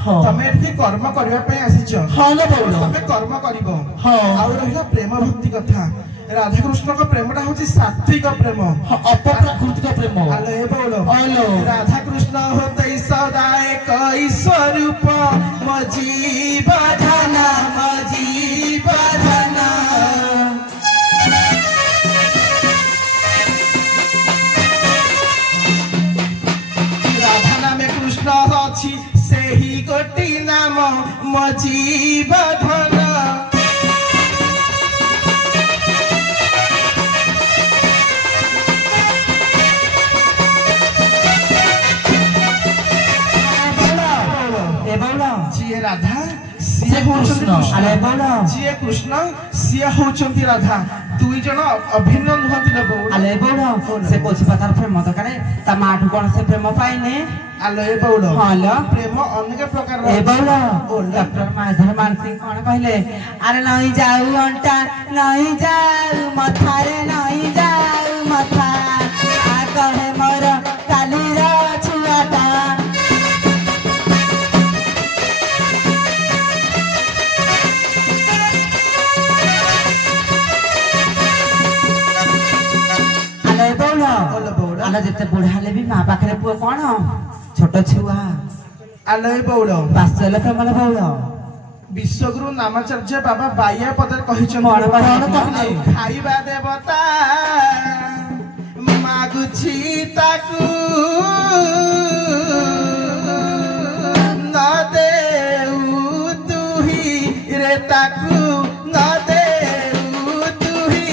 तमे कर्म करने तमे कर्म कर प्रेम भक्ति कथा राधा कृष्ण का प्रेमटा हूँ सात्विक प्रेम अपप्राकृतिक प्रेम राधा कृष्ण होते सदाए कई स्वरूप मजीवधना राधा नामे कृष्ण अच्छी से ही गोटी नाम मजीवधन जी राधा सी जी कृष्ण सी होचंती राधा दुई जन अभिन्न नुहंती न आले बौड़ से कोछि पतार प्रेम तो करे ता माठू कोन से प्रेम पाइने आले बौड़ हालो प्रेम अनेक प्रकार ए बौड़ डॉक्टर माधव मानसिंह कोन कहले अरे नहीं जाऊ अंटा नहीं जाऊ मथा रे नहीं जाऊ मथा आ कहे मोर काली रा छुआटा आला जेते बुढ़ाले भी माँ पाखरे पुओ कौन छोट छुआ आले बौड़ बासल प्रेमल बौड़ विश्वगुरु नामाचार्य बाबा बाया पदर खाइबा देवता मागुछि ताकू न देउ तुही रे ताकू न देउ तुही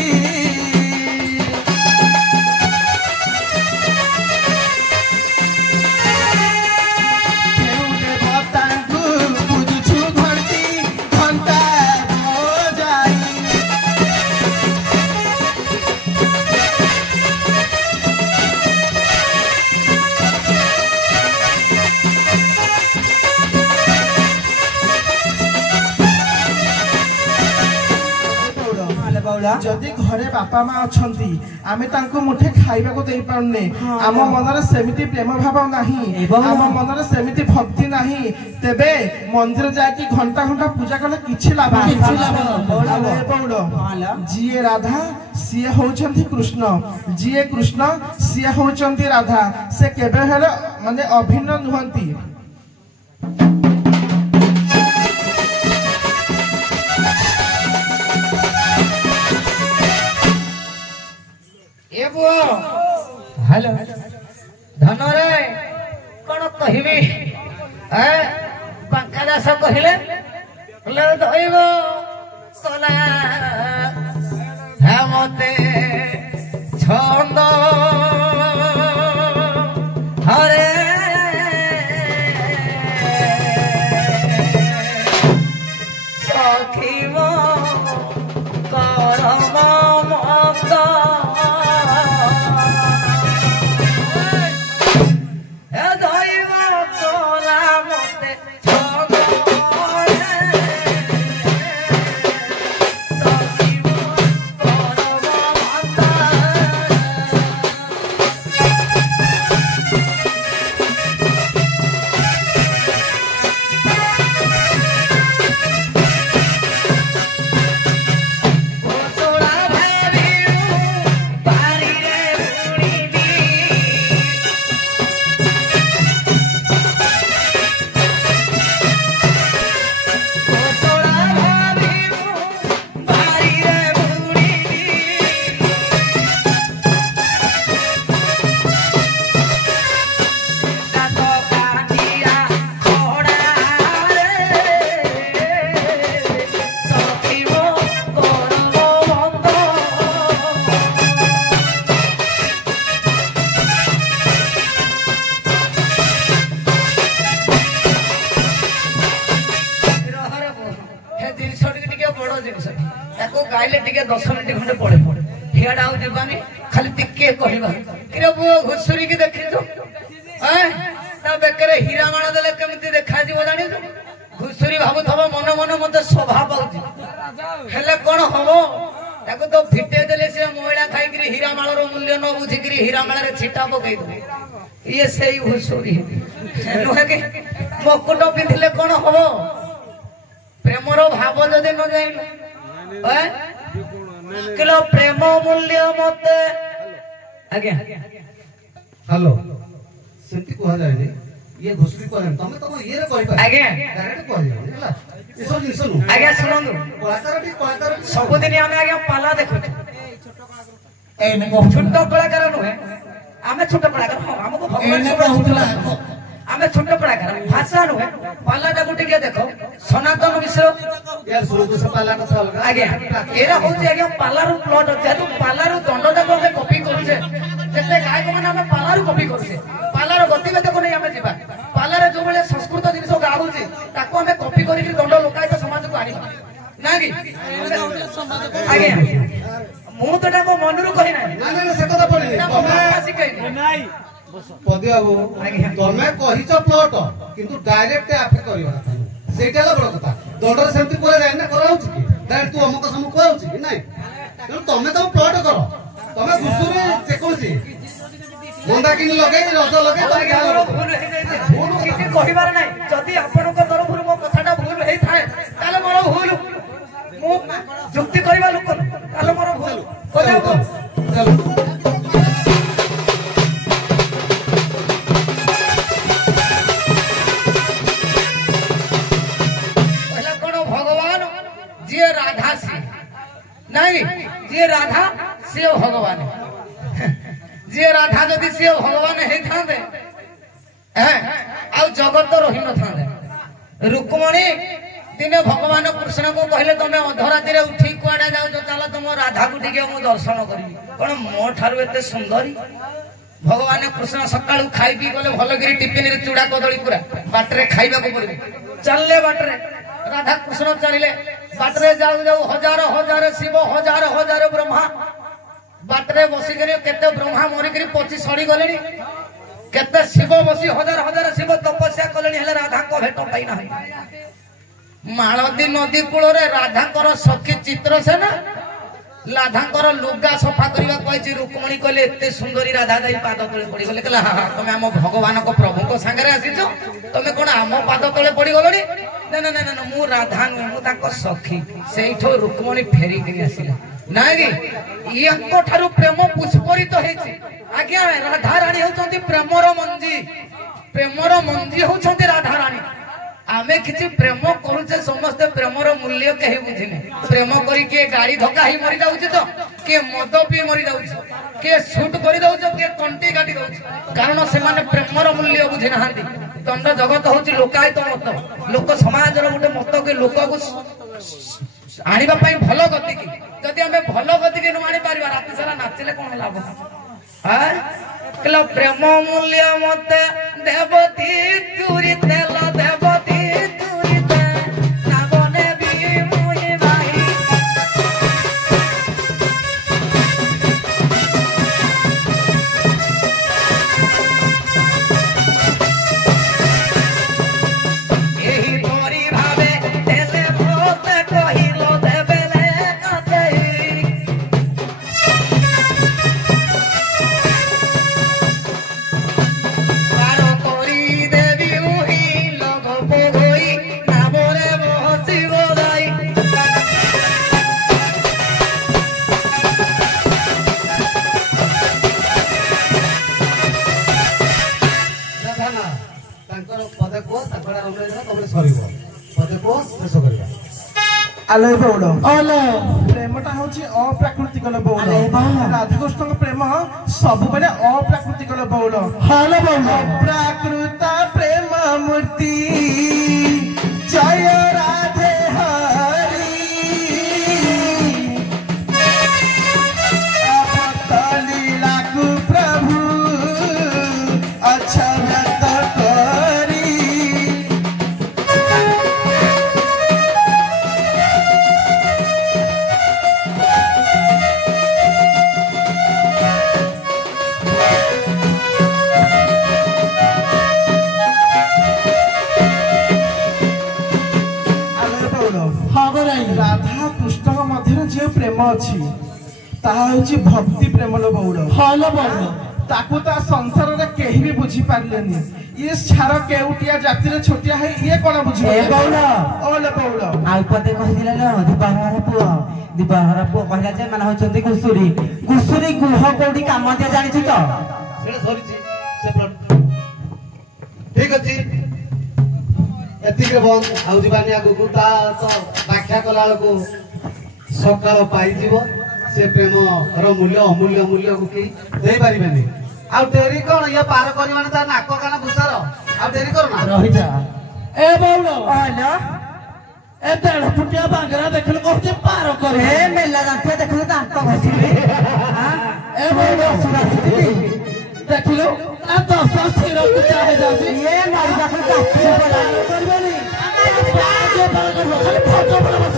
जदि घरे बापा माँ अच्छा आमे तांको मुठे खाइबा को देई पाउने आम मनरे सेमिति प्रेम भाव नाही आम मनरे सेमिति भक्ति नाही तेबे मंदिर जाकी घंटा घंटा पूजा करले किछि लाभ जीए राधा सीए होचंती कृष्ण जीए कृष्ण सीए होचंती राधा से केबे हेले माने अभिन्न नुहंती हेलो ଧନରେ କଣ କହିବି ବାଙ୍କା ଦାସ କହିଲେ ଦୈବ କଲା ମତେ ଛନ୍ଦ ହରେ ସଖିବ କରମ ମତ ଦୈବ କଲା ମତେ ଛନ୍ଦ गाइले 10 मिनिट खंडे पड़े हियाड़ा आउ जीवानी खाली टिके कहवा कि पुओ घुसुरी की देखिछु ता बेकरे हीरा माण देले केमती देखा जीव जानि घुसुरी भाबुथबो मन मन मते शोभा पाउची हेले कोन हबो ताको तो फिटे देले से मोइला खाई करी हीरा माळ रो मूल्य न बुझी करी हीरा माळ रे छिटा पकई दे ये सेई घुसुरी नुहे के मकुट पिंधिले कोन हबो प्रेमरो भाव जदि न जाइलो किलो प्रेम मूल्य मते आज्ञा हेलो सेंती को जाय जे ये घुसरी को तमे तम ये रे कहि पाए आज्ञा डायरेक्ट को जाय हला इसो जिंस नु आज्ञा सुनंदु कलाकार सब दिन आमे आज्ञा पाला देखु ए ने छोट कलाकार नुहे आमे छोट कलाकार हमको भगवान से कहउतला आमे छोट कलाकार भाषा नुहे पाला जाको टिके देखो सनातन मिश्र यार सुनो तो सब पाला कथा अलगा आज्ञा एरा होची आज्ञा पालारू प्लॉट अछि तो पालारू दंड जाको हम कॉपी करूछे जते गायक माने हम पालारू कॉपी करूछे पालार गतिविधि को नहीं आमे जिबा पालारे जो बेले संस्कृत जिनिस गाउछे ताको हम कॉपी करी दंड लोकायत समाज को आनी ना कि आज्ञा मु तो ताको मनरू कहि ना ना ना से कथा पड़ी तमे शिकाई नाही पदे बाबू तमे कहिच प्लॉट किंतु डायरेक्ट आफे करियो ना सेटा ला बड़ कथा दंडर सेमती पूरा जाय ना कराउछ कि डायरेक्ट तू हमको सम कहउछ कि नाही तमे तो प्लॉट करो तमे घुसुरी चेकोसी मंदा किन लगे रज लगे तमे क्या भूल हे जाय भूल किछि कहिबार नाही जदी आपनको तरफरु मो कथाटा भूल हे थाए ताले मोर भूल मु जुक्ति करबा लोक ताले मोर भूल कोला चलो राधा से नहीं जे राधा से भगवान जे राधा जदि से भगवान हे थांदे आ जगत रही न थांदे रुक्मणी दिने भगवान कृष्ण को कहले तमे अधराती रे उठी कुआडा जाओ चलो तुम राधा को टिके मु दर्शन करी कोन मो ठारु एते सुंदरी भगवान कृष्ण सकाळू खाई पी गले भल गिरी टिफिन रे चूड़ा कदली पूरा बाटरे खाइबा को पड़े चलले बाटरे राधा कृष्ण चलिले बाटरे जाऊ जाऊ हजार हजार शिव हजार हजार ब्रह्मा बाटरे बसी करी केते ब्रह्मा मरी करी पची सड़ी गलेनी केते शिव बसी हजार हजार शिव तपस्या कलेनी हेले राधा को भेट पाई नाही मालती नदी कूल रे राधा कर सखी चित्रसेना राधा कर लुगा सफा करबा कहछि रुक्मणी कहले एते सुंदरी राधा जाई पाद तळे पड़ी गले कहला हां तमे हम भगवान को प्रभु को संगे आसीछो तमे कोन हम पाद तळे पड़ी गलोनी ना ना ना ना मु राधा मु ताको सखी सेठो रुक्मणी फेरी करी आसिला नागी इयांको ठारू प्रेम पुष्परित हेछि आज्ञा राधा रानी होचंती प्रेमर मंजी होचंती राधा रानी आमे किसी प्रेम करुचे समस्ते प्रेमर मूल्य कहीं बुझिने प्रेम करी किए गाड़ी धक्का ही मरी जाउछ तो किए मद पी मरी जाउछ किए शूट करी दउछ किए कंटी काटी दउछ कारण से माने प्रेमर मूल्य बुझि नाहांती दंड जगत होची लोकायत मत लोक समाज रो गुटे मत के लोक को आनिबा पई भलो गति की जदि हमें भलो गति के न आनि पारिबा राति सारा नाचिले कोन लाभ हां कलो प्रेम मूल्य मते देवती तुरी तेल देवती आले बौड़ प्रेमटा हूँ अप्राकृतिक बौड़ राधाकृष्ण प्रेम सब बेले अप्राकृतिक बौड़ अप्राकृत प्रेम मूर्ति जय राधे हरि लीला को प्रभु अच्छा राधा कृष्ण मध्य जो प्रेम अच्छी भक्ति प्रेम लो बौड़ ताकू ता संसार रे केही भी बुझी पारलेनी ये छार केउटिया जाति रे छोटिया है ये कोन बुझी ए बौड़ ओले बौड़ आउ पते कहि दिला न दीपाहर पुओ कहला जे माने होचंती कुसुरी गुह कोडी काम दिया जानि छि तो सेडा सरीची से ठीक अछि एतिके बंद आउ जीवानी आगु ता तो व्याख्या कला को सकाळ पाई जीवो से प्रेम रो मूल्य अमूल्य मूल्य को की दे पारिबेनी आ डेरी कोन ये पार करी माने ता नाको काना भुसार आ डेरी कर ना रहि जा ए बौलो आला ए देढ़ फुटिया बांगरा देखल कहते पार करे ए मेला जाते देखल दांत घसिले हां ए बौलो सुरासी देखलो आ 10 सिर को चाहे जासी ये मारी दाखल काटी बोला करबेनी जो पार करबो खाली फोटो बना बस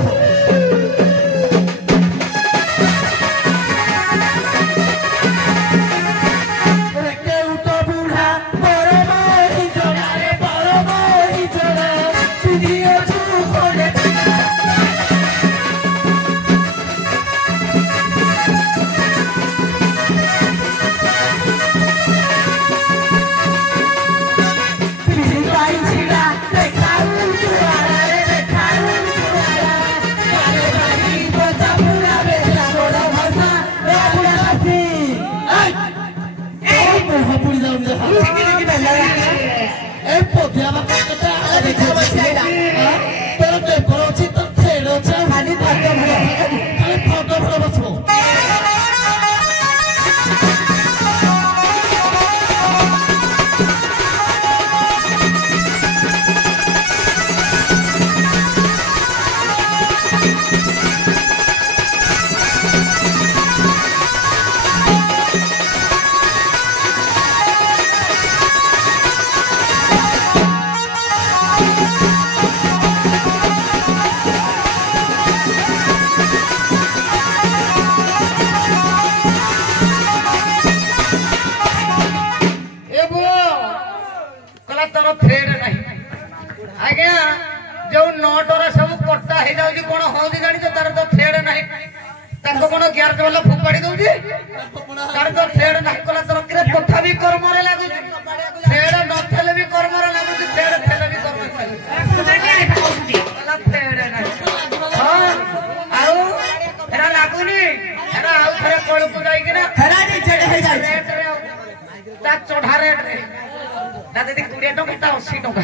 ଟଙ୍କା 80 ଟଙ୍କା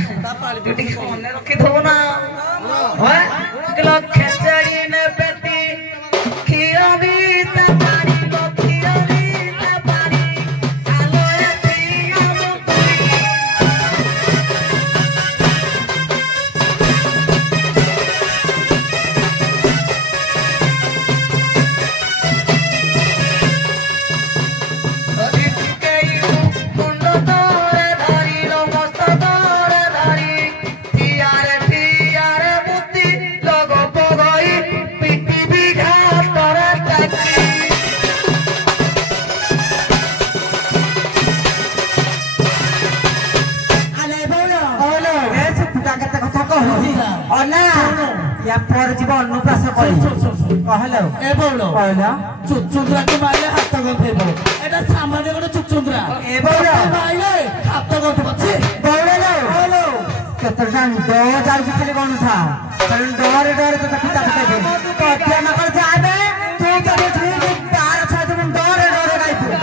ତୁ ଟିକେ ମନେ ରଖିଦବୁ ନା କିଲୋ ଖେଚେଡି ନେ ବେଟି କ୍ଷୀର ବି ତା ପାଣି କ୍ଷୀର ବି ତା ପାଣି ଆଲୋ ଏଠି ଆମ पर जीव अनुप्रास कहलो ए बोलो कहला चुचुंद्रा के मारले हाथ गंथेबो एटा सामान्य गोटे चुचुंद्रा ए बोलो मारले हाथ गंथबछि बोलो बोलो केतना दो जार खाली कोन था कारण डरे डरे तो पिता पिता दे पतिया न कर जाबे तू करे ठीक तार छ तुम डरे डरे गाइबो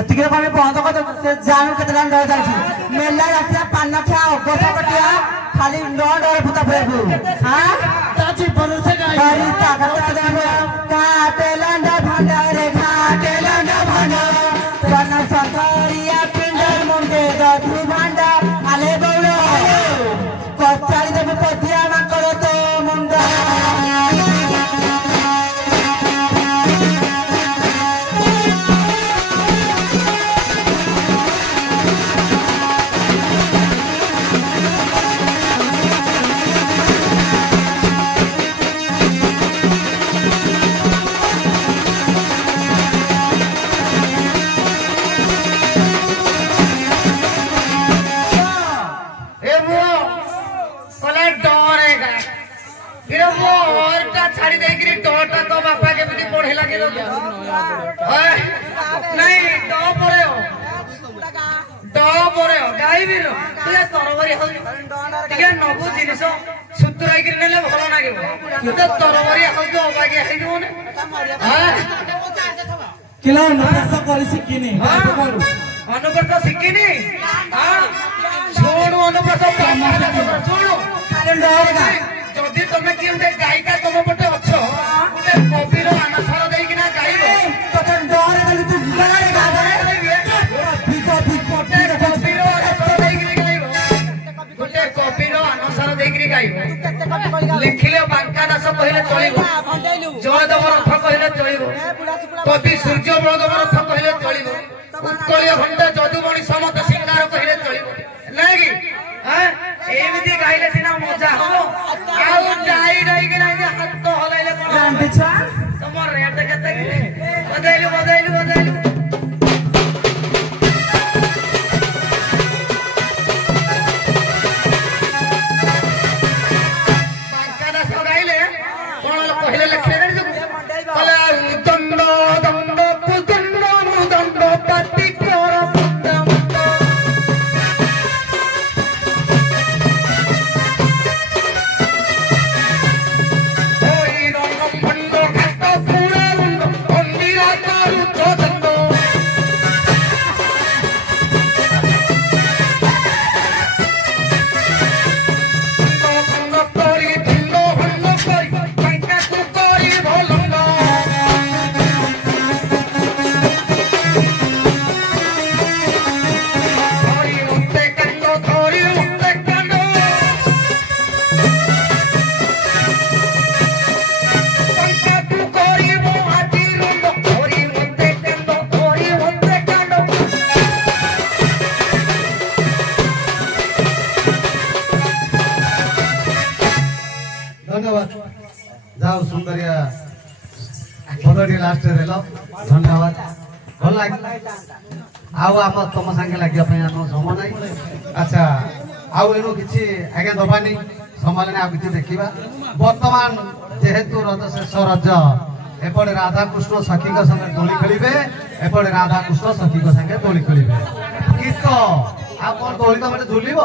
एतिके बंद कर जानु केतना डर जाछि मेला रातिया पान खा अगस कटिया खाली न डर भूता पड़बू हां ताची परसे गाई बड़ी ताकत देबो काटेलंडा भंडारे घाटेलंडा भंडार सन सकरिया पिंडर मुंडे दधु भांडा आले बौलो कचारी देबो पतिया ना करो तो मुंडा छाड़ी देकरी टोटा तो बापा के भी पढ़े लगे नहीं डो परे हो गाई भी नो तू या तरवरी हो ठीक है नबु जिनिस सुतराई कि नेले भलो लागे तू तो तरवरी हो जो बागे है जो ने किला अनुप्रस्थ करी सिकिनी अनुप्रस्थ सिकिनी हां छोड़ो अनुप्रस्थ छोड़ो जदि तुम कि गायिका तुम पटे अच्छ गोटे कविर आनाथर देना गाइब गोटे कविर आनाथर देकर गाइब लिखिले बांका दास कहले चलिबो जयदेव रथ कहले चलिबो कवि सूर्य बलदेव रथ कहले चलिबो उत्कलीय घंटा जदुमणि समत सिंगार कहले चलिबो नहीं कि एमती गाइले सिना मजा हो आउ जाई डाई के नाही हाथ तो हलाइले कोन जानते छ तमर रेट केते बदलु बांकादा सो गाइले कोन कहले लिखले रे बोले दंड दंड कुदंड मुदंड पति कर धन्यवाद जाओ सुंदरिया पदटी लास्ट देल धन्यवाद भल लगे आउ आम तुम सांगे लगे आम समय ना अच्छा आउ एनु किसी आज्ञा दबानी समय आ कि देखा बर्तमान जेहेतु रज शेष रज एपटे राधाकृष्ण सखी संगे दोली खेलिबे एपटे राधाकृष्ण सखी संगे दोली खेलिबे गीत आ कौन दोली तो मत झुलिब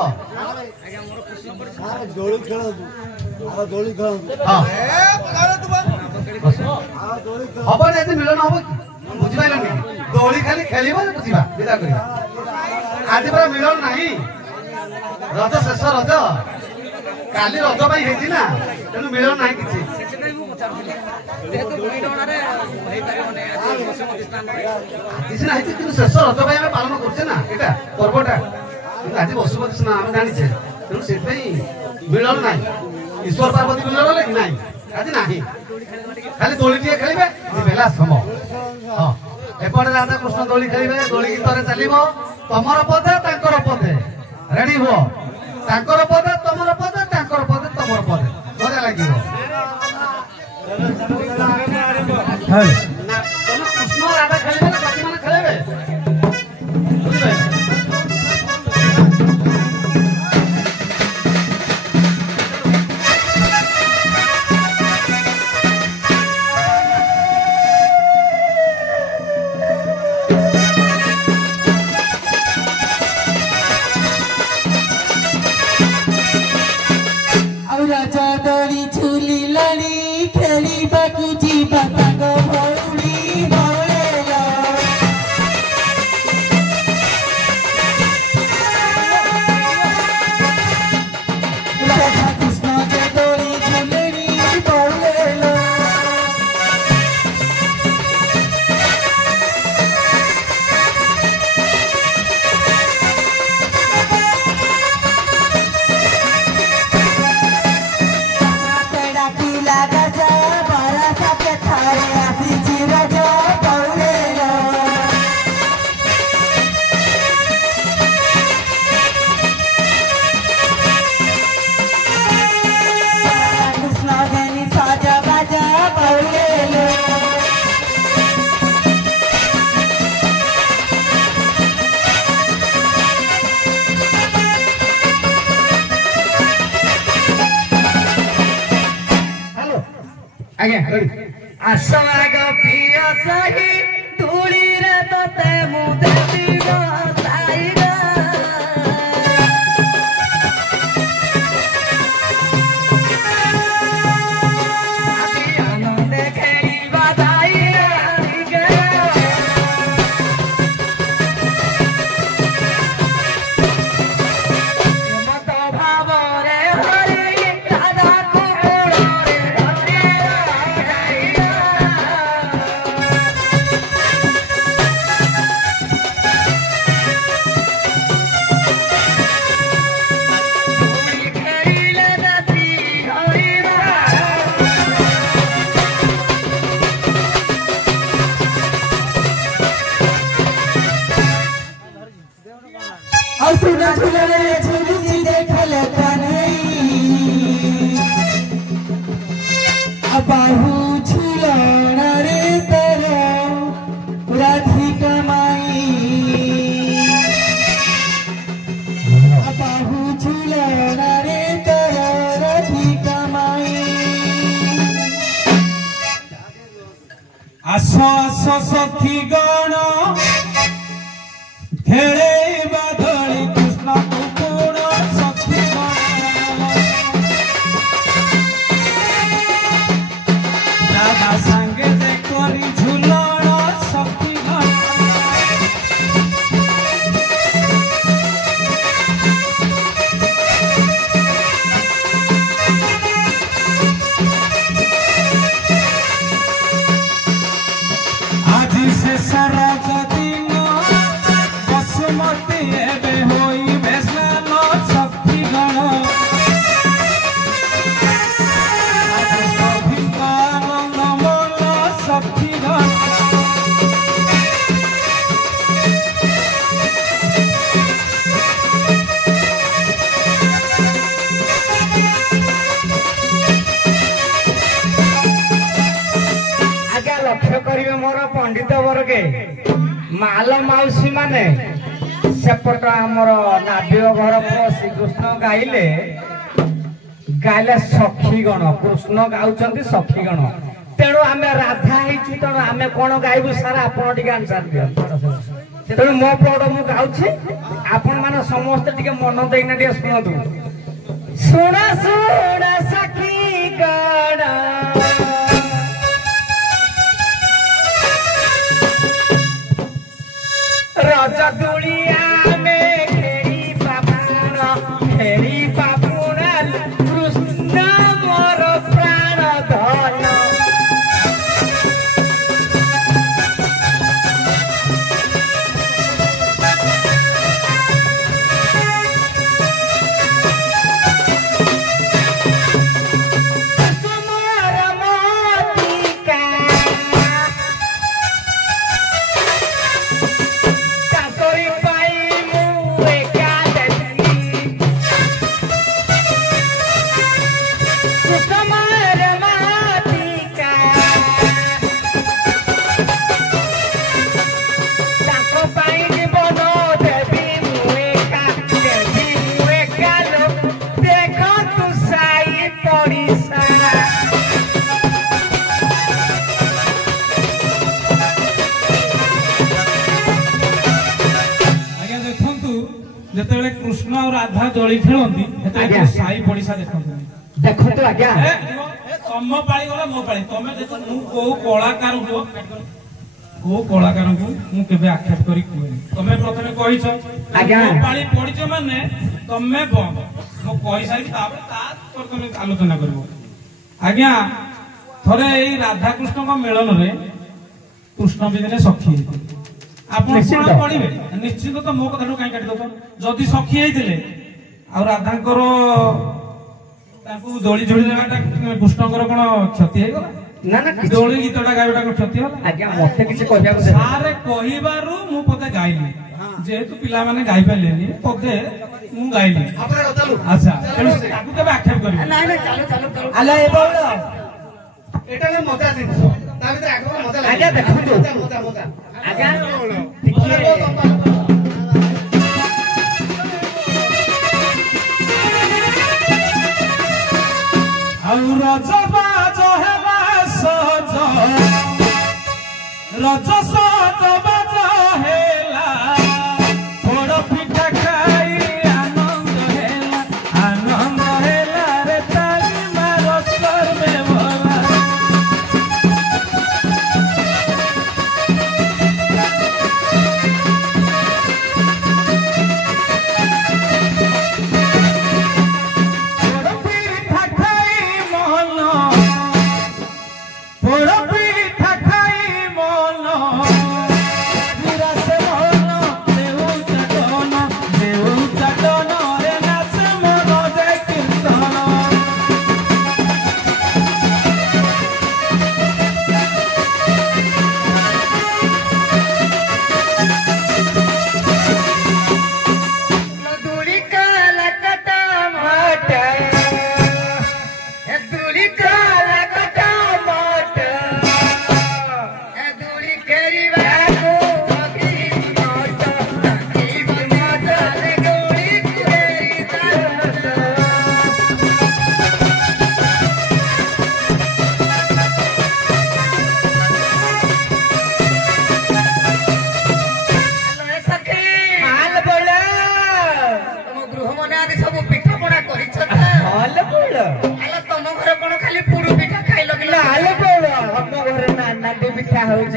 हम मिलन हम कि बुझिपारे दोली खाली खेल बुझा विदा कर आज पूरा मिलन ना रज शेष रज काली रज ना तेणु मिलन ना किसी शेष रज पालन करछे ना एटा पर्वटा आज बसुमती स्नान आम जाने तेणु से मिलन ना ईश्वर पार्वती मिलन ना कि आज ना खाली दोली टे खेलिबे बेला समय हाँ एपटे राधा कृष्ण दोली खेलिबे दोली गीत चलो तमर पदे तांकर पदे रेडी हुओ तांकर पदे तमर पदे तांकर पदे तमर पदे मजा लगे कृष्ण राधा खेलिबे ना बाकी माने खेलिबे बुझिबे आसवाग पिया सही धूली रे तते मुदे दिगो साईगा आती आनंद खेली बधाई गे मत भाव रे हरि दादा कुकुर रे बाहू झूलना रे तेरा राधिका माई बाहू झूलना रे तेरा राधिका माई आस आस सखी गण खेले बाधड़ी कृष्ण कुकुर सखी दादा संगे दे करी झूलण सखी आज से सारा गति ବର୍ଗେ ମାଲ ମାଉସୀ ମାନେ ସେପଟ ଆମର ନାବିକ ଘର ଶ୍ରୀକୃଷ୍ଣ ଗାଇଲେ ସଖୀଗଣ କୃଷ୍ଣ ଗାଉଛନ୍ତି ସଖୀଗଣ ତେଣୁ ଆମେ ରାଧା ହେଇଛୁ ତେଣୁ ଆମେ କଣ ଗାଇବୁ ସାର୍ ଆପଣ ଟିକେ ଆନ୍ସର ଦିଅନ୍ତୁ ତେଣୁ ମୋ ପଟ ମୁଁ ଗାଉଛି ଆପଣ ମାନେ ସମସ୍ତେ ଟିକେ ମନ ଦେଇକିନା ଟିକେ ଶୁଣନ୍ତୁ ଶୁଣ ଶୁଣ ସଖୀଗଣ ରଜ ଦୁଳିଆ ଆମେ ଖେଳି ପାପୁଣା କୃଷ୍ଣ ମୋର ପ୍ରାଣ ଧନ ଯେତେବେଳେ କୃଷ୍ଣ ଆଉ ରାଧା ଦୋଳି ଖେଳନ୍ତି ସେତେବେଳେ ସାଇ ପଡିଶା ଦେଖନ୍ତୁ ଆଜ୍ଞା ତମ ପାଳି ଗଲା ମୋ ପାଳି ତମେ ଦେଖ ମୁଁ କୋଉ କଳାକାରଙ୍କୁ ମୁଁ କେବେ ଆକ୍ଷେପ କରି କୁହେନି ତମେ ପ୍ରଥମେ କହିଛ ମୋ ପାଳି ପଡିଛ ମାନେ ତମେ ବନ୍ଦ ମୁଁ କହିସାରିକି ତାପରେ ତମେ ଆଲୋଚନା କରିବ ଆଜ୍ଞା ଥରେ ଏଇ ରାଧାକୃଷ୍ଣଙ୍କ ମିଳନରେ କୃଷ୍ଣ ବି ଦିନେ ସଖୀ ହେଇଥିଲେ ଆପଣ କଣ ପଢିବେ ନିଶ୍ଚିତ ତ ମୋ କଥାଠୁ କାହିଁ କାଟି ଦଉଛ ଯଦି ସଖୀ ହେଇଥିଲେ ଆଉ ରାଧାଙ୍କର ତାଙ୍କୁ ଦୋଳି ଝୁଳି ଦେବାଟା କୃଷ୍ଣଙ୍କର କଣ କ୍ଷତି ହେଇଗଲା ନା ନା ଦୋଳି ଗୀତଟା ଗାଇବାଟା କଣ କ୍ଷତି ହେଲା ଆଜ୍ଞା ମତେ କିଛି କହିବାକୁ ସାରେ କହିବାରୁ ମୁଁ ପଦେ ଗାଇଲି ଯେହେତୁ ପିଲାମାନେ ଗାଇପାରିଲେନି ପଦେ ମୁଁ ଗାଇଲି ଆଚ୍ଛା ତେଣୁ ତାକୁ କେବେ ଆକ୍ଷେପ କରିବି ଏଟା ମଜା ଜିନିଷ ତା ଭିତରେ ଆଗକୁ ମଜା ଲାଗେ ଆଜ୍ଞା ଦେଖନ୍ତୁ ଆଜ୍ଞା ଆଉ ରଜ ବାଜ ହେବା ସଜ ରଜ ସଜ ବାଜ ହେଲା ପୋଡ଼ ପିଠା ଖାଇ ଆନନ୍ଦ ହେଲା ରେ ତାଳି ମାର ସର୍ବେ ଭଲା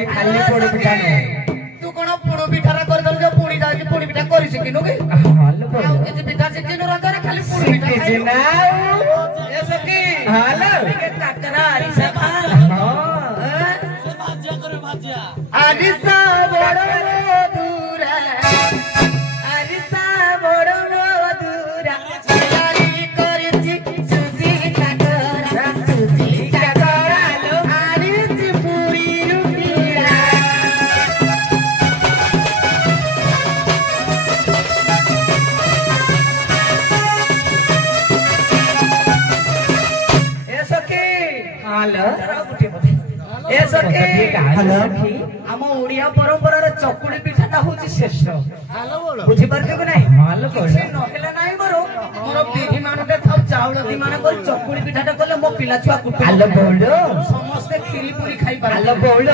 ଖାଲି ପୋଡ ପିଠା ତୁ କଣ ପୋଡ ପିଠାରା କରିଦେଲୁ ଯେ ପୁଣି ଯାଉଛି ପୋଡ ପିଠା କରି ଶିଖିନୁ କି ଆଉ କିଛି ପିଠା ଶିଖିନୁ ରଜରେ ଖାଲି ପୋଡ ପିଠା କାକରା ଆରିସା ଆରିସା ବଡ ମଧୁରା ଆରିସା ବଡ ମଧୁରା କରିଛି ସୁଜି କାକରା ଆଣିଛି ପୁରୀରୁ ए सखी हेलो आम ओडिया परंपरार चकुड़ी पिठाटा होची शेष बुझी पारछो कि नाही हालो କିଛି ନହେଲେ ନାହିଁ ମୋର ବିଧି ମାନଟେ ଥାଉ ଚାଉଳ ଦି ମାନ କରି ଚକୁଳି ପିଠାଟା କଲେ ମୋ ପିଲା ଛୁଆ କୁଟୁ ଆଲୋ ବଉଳ ସମସ୍ତେ କ୍ଷୀରି ପୁରୀ ଖାଇ ପାରନ୍ତି ଆଲୋ ବଉଳ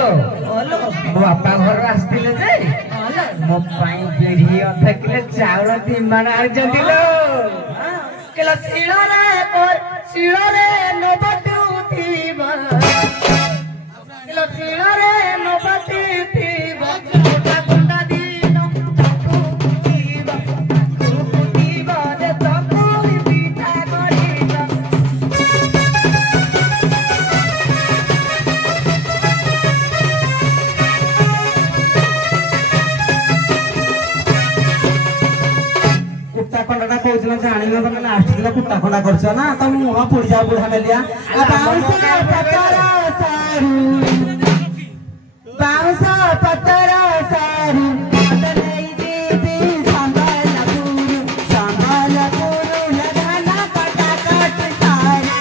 ହଲୋ ମୋ ବାପା ଘର ଆସିଥିଲେ ଯେ ମୋ ପାଇଁ ବିରି ଅଧା କିଲୋ ଚାଉଳ ଦି ମାଣ ଆଣିଛନ୍ତି ଲୋ କେଲା ଶିଳରେ ନବଟୁଥିବା କେଲା ଶିଳରେ ନବଟୁଥିବା ଗୋଟା ଗୁଣ୍ଡା ଦିନ ତାକୁ କୁଟିବା ଯେ ଚକୁଳି ପିଠା କରିବା କୁଟା ଖଣ୍ଡା କହୁଥିଲ ଜାଣିନ ତମେ ଲାଷ୍ଟ ଦିନ କୁଟା ଖଣ୍ଡା କରିଛ ନା ତମ ମୁହଁ ପୋଡିଯାଉ ବୁଢା ମେଲିଆ ବାଉଁଶ ପତର ସାରୁ ନେଇଯିବି ସମ୍ବଲପୁର ଧାନ କଟା କଟି ସାରୁ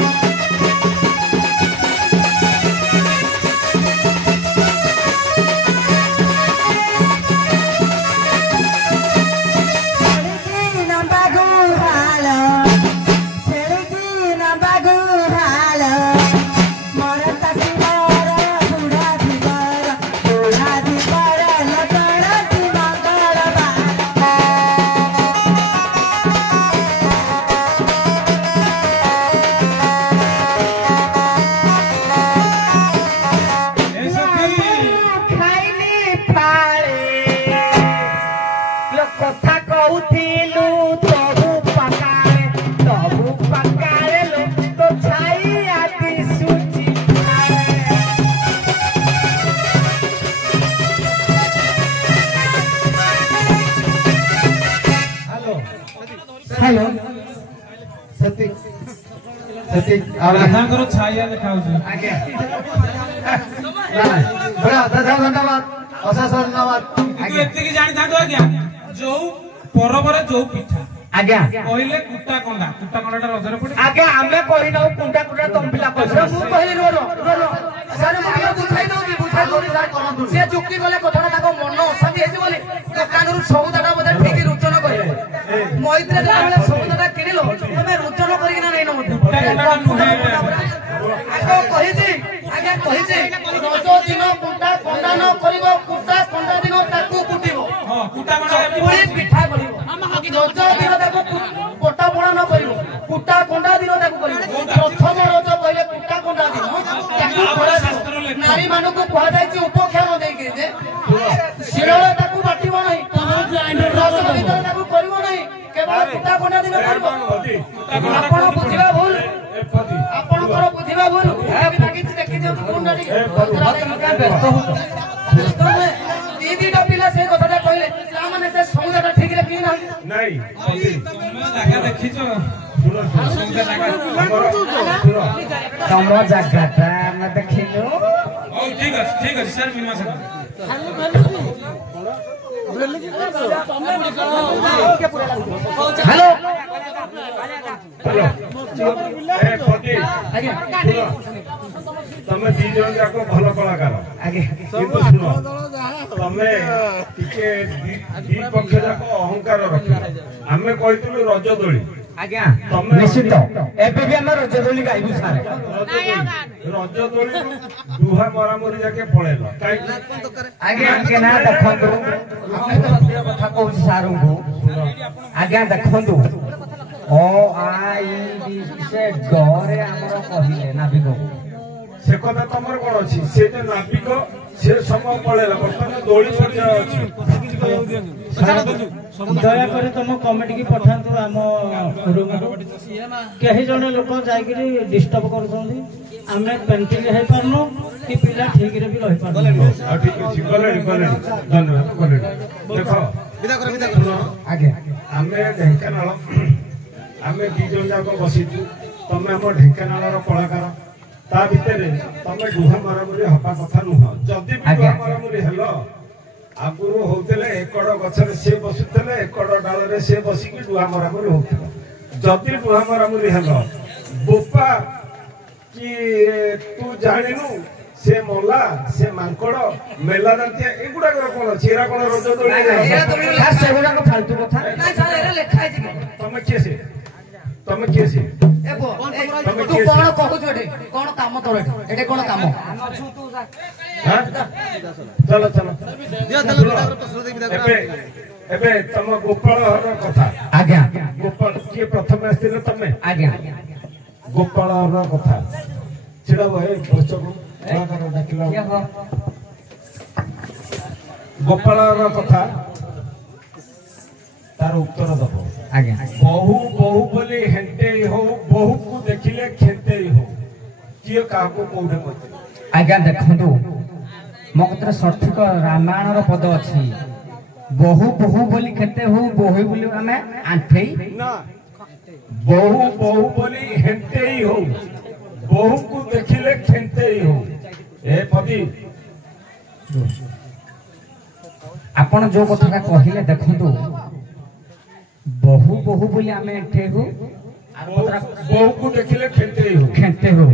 କଥା କହୁଥିଲୁ ତବୁ ପକାରେ ତ ଛାଇ ଆଦି ସୁଚି हेलो ରାଧାଙ୍କର ଛାୟା ଦେଖାଉଛି ଆଜ୍ଞା ଧନ୍ୟବାଦ ଅଶେଷ ଧନ୍ୟବାଦ କିନ୍ତୁ ଏତିକି ଜାଣିଥାନ୍ତୁ ଆଜ୍ଞା ଯୋଉ ପରବରେ ଯୋଉ ପିଠା ଆଜ୍ଞା କହିଲେ କୁଟା କଣ୍ଡାଟା ରଜରେ ପଡେ ଆଜ୍ଞା ଆମେ କହିନାଉ କୁଣ୍ଡା କୁଣ୍ଡା ତମ୍ବିଲା କହିଛ ମୁଁ କହିଲି ସାର୍ ମୁଁ ଟିକେ ବୁଝାଇ ଦଉଛି ସାର୍ କରନ୍ତୁ ସେ ଯୁକ୍ତି କଲେ କଥାଟା ତାଙ୍କ ମନ ଅଶାନ୍ତି ହେଇଛି ବୋଲି ଦୋକାନରୁ ସଉଦାଟା ବୋଧେ ଠିକ ରୁଚନ କରିବ ମଇତ୍ରୀ ଯେତେବେଳେ ସଉଦାଟା କିଣିଲ ତମେ ରୁଚନ କରିକିନା ନେଇନ ମତେ କହିଛି ଆଜ୍ଞା କହିଛି ରଜ ଦିନ କୁଟା କଣ୍ଡା ନ କରିବ କୁଟା କଣ୍ଡା ଦିନ ତାକୁ କୁଟିବ ଚକୁଳି ପିଠା କରିବ ରଜ ଦିନ ତାକୁ ପଟା ପଣା ନ କରିବ କୁଟା କଣ୍ଡା ଦିନ ତାକୁ କରିବ ପ୍ରଥମ ରଜ କହିଲେ କୁଟା କଣ୍ଡା ଦିନ ତାକୁ କରାଯିବ ନାରୀ ମାନଙ୍କୁ କୁହାଯାଇଛି ଉପକ୍ଷମ ଦେଇକି ଯେ ଶିଳରେ ତାକୁ ବାଟିବ ନାହିଁ ରଜ ଭିତରେ ତାକୁ କରିବ ନାହିଁ କେବଳ କୁଟା କଣ୍ଡା ଦିନ କରିବ ଆପଣ ବୁଝିବା ଭୁଲ ଆପଣଙ୍କର ବୁଝିବା ଭୁଲ କିଛି ଦେଖି ଦିଅନ୍ତୁ କୁଣ୍ଡା ଟିକେ ତମେ ଦିଟା ପିଲା ସେ କଥାଟା କହିଲେ ତାମାନେ ସେ ସଉଦାଟା ଠିକରେ ପିଇ ନାହାନ୍ତି ଜାଗା ଦେଖିଛ ତମ ଜାଗାଟା ଆମେ ଦେଖିଲୁ ହଉ ଠିକ ଅଛି ସାର୍ ମୀମାଂସା ହ୍ୟାଲୋ ତମେ ଦି ଜଣ ଯାକ ଭଲ କଳାକାର କିନ୍ତୁ ଶୁଣ ତମେ ଟିକେ ଦି ପକ୍ଷ ଯାକ ଅହଙ୍କାର ରଖିବ ଆମେ କହିଥିଲୁ ରଜ ଦୋଳି ଆଜ୍ଞା ନିଶ୍ଚିତ ଏବେ ବି ଆମେ ରଜ ଦୋଳି ଗାଇବୁ ସାର୍ ରଜ ଦୋଳି ଦୁହା ମରାମରି ଯାକେ ପଳେଇଲ ଆଜ୍ଞା ନା ଦେଖନ୍ତୁ କଥା କହୁଛି ସାର୍ଙ୍କୁ ଆଜ୍ଞା ଦେଖନ୍ତୁ ସେ ଡରେ ଆମର କହିଲେ ନାବିକକୁ ସେ କଥା ତମର କଣ ଅଛି ସେ ଯେ ନାବିକ ସେ ସମୟ ପଳେଇଲା ବର୍ତ୍ତମାନ ଦୋଳି ପର୍ଯ୍ୟାୟ ଅଛି ଦୟାକରି ତମ କମିଟି କି ପଠାନ୍ତୁ ଆମ ରୁମକୁ କେହି ଜଣେ ଲୋକ ଯାଇକିରି ଡିଷ୍ଟର୍ବ କରୁଛନ୍ତି ଆମେ ପେଣ୍ଟିଂ ହେଇପାରୁନୁ କି ପିଲା ଠିକରେ ବି ରହିପାରୁନୁ ଆଉ ଠିକ ଅଛି ଗଲେଣି ଧନ୍ୟବାଦ ଗଲେଣି ଦେଖ ଆଜ୍ଞା ଆମେ ଢେଙ୍କାନାଳ ଆମେ ଦି ଜଣ ଯାକ ବସିଛୁ ତମେ ଆମ ଢେଙ୍କାନାଳର କଳାକାର ତା ଭିତରେ ତମେ ଡୁହା ମରାମରି ହବା କଥା ନୁହଁ ଯଦି ବି ଡୁହା ମରାମରି ହେଲ ଆଗରୁ ହଉଥିଲେ ଏକଡ ଗଛରେ ସେ ବସୁଥିଲେ ଏକଡ ଡାଳରେ ସେ ବସିକି ଡୁହା ମରାମରି ହଉଥିଲା ଯଦି ଡୁହା ମରାମରି ହେଲ ବୋପା କି ତୁ ଜାଣିନୁ से मोला से मांकड़ मेला दांतिया एगुडाकर कोन अछि एरा कोन रोज दोली सेगुडा को फालतू कथा ना साले एरा लेखा है तमे के से एबो तू कोन कहू छटे कोन काम तोर एटे कोन काम हां चलो चलो एबे तम गोपाल हर कथा आज्ञा गोपाल के प्रथम आस्थिले तमे आज्ञा गोपाल हर कथा छिड़ा भए बचको कलाकार डाकिला गोपाल हर कथा तार उत्तर दबो आज्ञा बहु बहु बोली हेंटे हो बहु को देखिले खेते हो किए काको कोठे मते आज्ञा देखंतु मो कतरे सठिक रामायण रो पद अछि बहु बहु बोली खेते हो बहु बोली हमें आंठेई ना बहु बहु बोली हेंटे ही हो बहु को देखिले खेते ही हो ए पदी आपण जो कथा कहिले देखंतु बहु बहु बोली हमें आंठेई हो बहु को देखिले खेते हो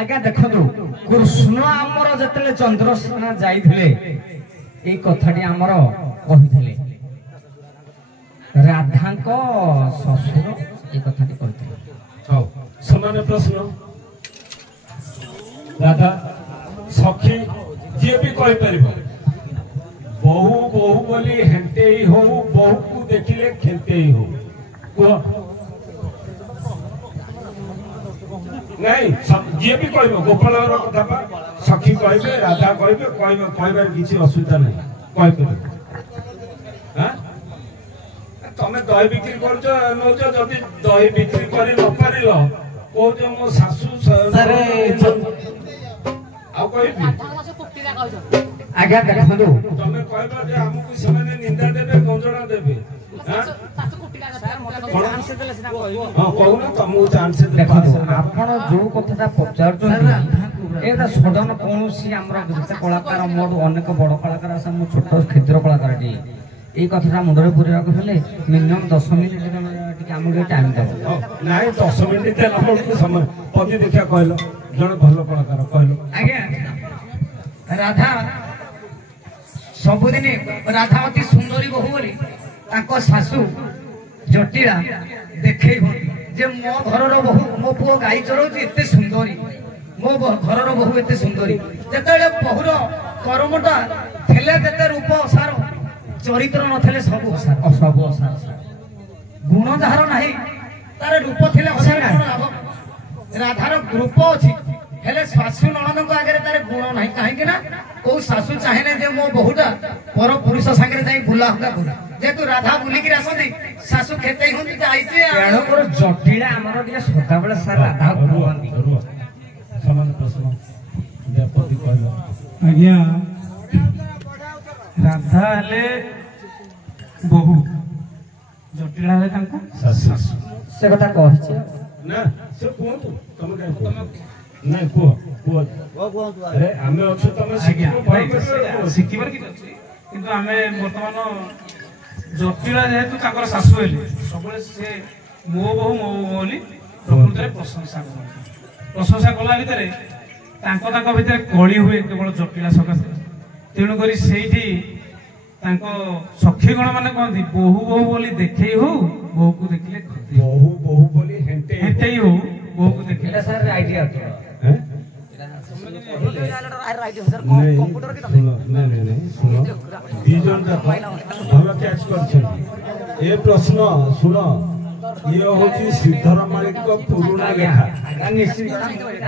आज्ञा देखंतु कृष्ण हमर जतले चंद्रसेना जाइथिले ए कथाटी हमर कहिथिले राधाको ससुर ए कथाटी कहिथिले हां समान प्रश्न राधा सखी जे भी कहि परिबो बहु बहु बोली हेंटे ही हो बहु को देखिले खेते ही हो नहीं जे भी कहबो गोपाल कथा पा सखी कहबे राधा कहबे कहबार किसी असुविधा नहीं कहि परिबो हां तमे दही बिक्री करछ नोच जदी दही बिक्री करि न पारिलो को जे मो सासू सरे आ कहबी आज्ञा देखंतु तमे कहबा जे हमकु सेमाने निंदा देबे गंजणा देबे हां हां कहूना तमु चांस देखंतु आपण जो कथाटा पचारछन एटा सडन कोनोसी हमरा गीत कलाकार मोड अनेक बड़ कलाकार आसे मु छोट क्षुद्र कलाकार डी ए कथाटा मुंडरे पुरिया कहले मिनिमम 10 मिनिट टिके हमके टाइम देबो नाही 10 मिनिट देला पडको समय पदी देखा कहलो जण भलो कलाकार कहलो आज्ञा राधा सबुदिन राधा अति सुंदरी बहु बोली ताको सासू जटिला देखै हो जे मो घरर बहु मो पुओ गाई चरौची एते सुंदरी मो घरर बहु एते सुंदरी जेतेले बहुर कर्मटा थेले तेते रूप असार चरित्र नथले सब असार गुण जहार नाही तार रूप थेले असार राधार रूप अछि हेले सासू ननद आगे तार गुण नाही काहे ना को सासू चाहे जे मो बहुटा पर पुरुष संगे जाई बुला हुआ जेतु राधा बुली की आसती सासू खेते हुंती आइते एणो पर जटिला हमर दिया सदा बेला सार राधा गुणवंती समान प्रश्न देपति कहलो आज्ञा राधा ले बहु जटिला ले तांको सासू से कथा कहछि ना से कोंतु तमे काय नहीं को अरे हमें अच्छे तमे शिखिबार कि किंतु हमें वर्तमान जटिला जेहेतु ताकर सासू हेले सबले से मो बहु बोली प्रकृତରେ प्रशंसा कला भिତରେ ताଙ୍କ भिତରେ कଳି हुए केवल जटिला सकाशे तेणु करी सेठी ताଙ୍କ सखी गण माने कहନ୍ତି बहु बहु बोली देखै हो बहु को देखिले बहु बहु बोली हेंटे हो बहु को देखिले सर आइडिया हैं नहीं सुनो दीजन भल कैच कर ए प्रश्न सुनो ये होची श्रीधर मालिक पुरुणा लेखा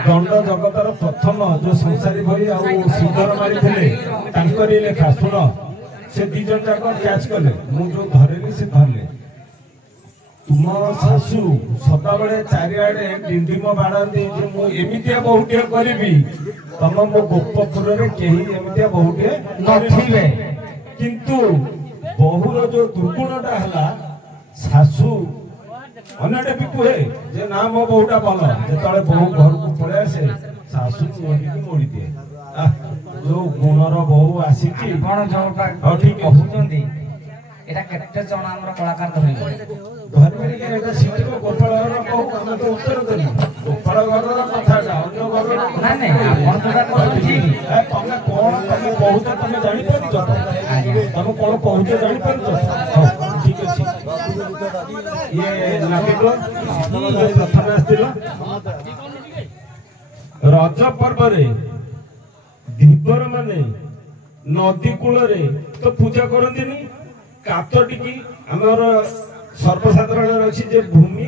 दंड जगतर प्रथम जो संसारी भाई आ श्रीधर मालिक थे तांकरी लेखा सुनो से दीजन जाक कैच कले मु जो धरेली से धरले तुम सासू सदा बेले चारिआडे डिंडिम बाड़ाती जो मु एमितिया बहुटे करिबी तम मो गोपपुर रे केही एमितिया बहुटे नथिबे किंतु बहुर जो दुर्गुणटा हला सासू अनेटे भी कुहे जे ना मो बहुटा भल जेतले बहु घर को पळे आसे सासू मोड़ी दिए जो गुणर बहु आसी कोन जोटा ठीक कहउचंदी एटा केते जण हमर कलाकार धरिले धर्मेरी के एटा शिव गोपाल घर बहु हम तो उत्तर देली गोपाल घर कथाटा अन्य घर ना नहीं आपण तो କଥାଟା କହୁଛୁ ଠିକ। ତମେ କଣ ତମେ କହୁଛ ତମେ ଜାଣିପାରୁଛ? ତମେ କଣ କହୁଛ ଜାଣିପାରୁଛ? ହଉ ଠିକ ଅଛି। ଇଏ ନାଗେନ୍ଦ୍ର ପ୍ରଥମେ ଆସିଥିଲ ରଜ ପର୍ବରେ ଧୀବର ମାନେ ନଦୀ କୂଳରେ ତ ପୂଜା କରନ୍ତିନି, କାତ ଟିକି ଆମର ସର୍ବସାଧାରଣ ଅଛି ଯେ ଭୂମି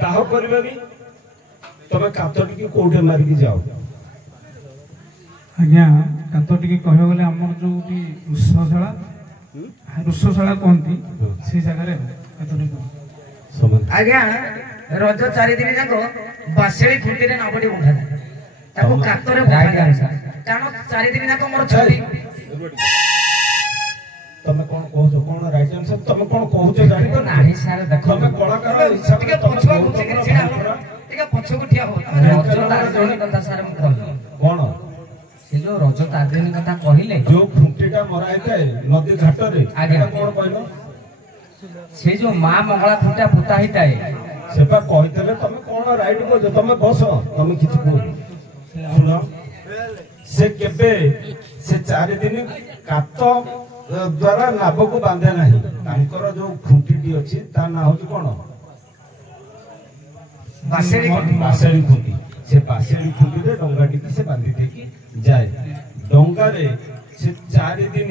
ଦାହ କରିବାନି, ତମେ କାତ ଟିକି କୋଉଠି ମାରିକି ଯାଅ? ଆଜ୍ଞା କାତ ଟିକେ କହିବାକୁ ଗଲେ ଆମର ଯୋଉଠି ଋଷଶାଳା କୁହନ୍ତି ସେଇ ଜାଗାରେ କାତ ଟିକେ ଆଜ୍ଞା ରଜ 4 ଦିନ ଯାକ ବାସେଳି ଖୁଣ୍ଟିରେ ନବଟି ବନ୍ଧାଯାଏ, ତାକୁ କାତରେ ବନ୍ଧାଯାଏ କାରଣ 4 ଦିନ ଯାକ ମୋର ଛୁଟି। ତମେ କଣ କହୁଛ? କଣ ରାଇଟ୍ ଆନ୍ସର? ତମେ କଣ କହୁଛ ଜାଣିପାରୁନ? ନାହିଁ ସାର୍ ଦେଖ, ତମେ କଳାକାର ହିସାବରେ ଟିକେ ପଛକୁ ଛିଡ଼ା ହୁଅ, ଟିକେ ପଛକୁ ଠିଆ ହୁଅ। ରଜ ତାରିଣୀ କଥା ସାର୍ ମୁଁ କହିଲି କଣ ସେ ଯୋଉ ରଜ ତାରିଣୀ କଥା କହିଲେ, ଯୋଉ ଖୁଣ୍ଟିଟା ମରା ହେଇଥାଏ ନଦୀ ଘାଟରେ, ଆଜ୍ଞା କଣ କହିଲ? ସେ ଯୋଉ ମା ମଙ୍ଗଳା ଖୁଣ୍ଟା ପୋତା ହେଇଥାଏ, ସେ ବା କହିଥିଲେ। ତମେ କଣ ରାଇଟ୍ କହୁଛ? ତମେ ବସ, ତମେ କିଛି କୁହ। ଶୁଣ, ସେ କେବେ ସେ 4 ଦିନ କାତ ଦ୍ଵାରା ନାବକୁ ବାନ୍ଧେ ନାହିଁ। ତାଙ୍କର ଯୋଉ ଖୁଣ୍ଟିଟି ଅଛି ତା ନାଁ ହଉଛି କଣ? ବାସେଳି ଖୁଣ୍ଟି। ସେ ବାସେଳି ଖୁଣ୍ଟିରେ ଡଙ୍ଗାଟିକି ସେ ବାନ୍ଧି ଦେଇକି ଯାଏ। ଡଙ୍ଗାରେ ସେ 4 ଦିନ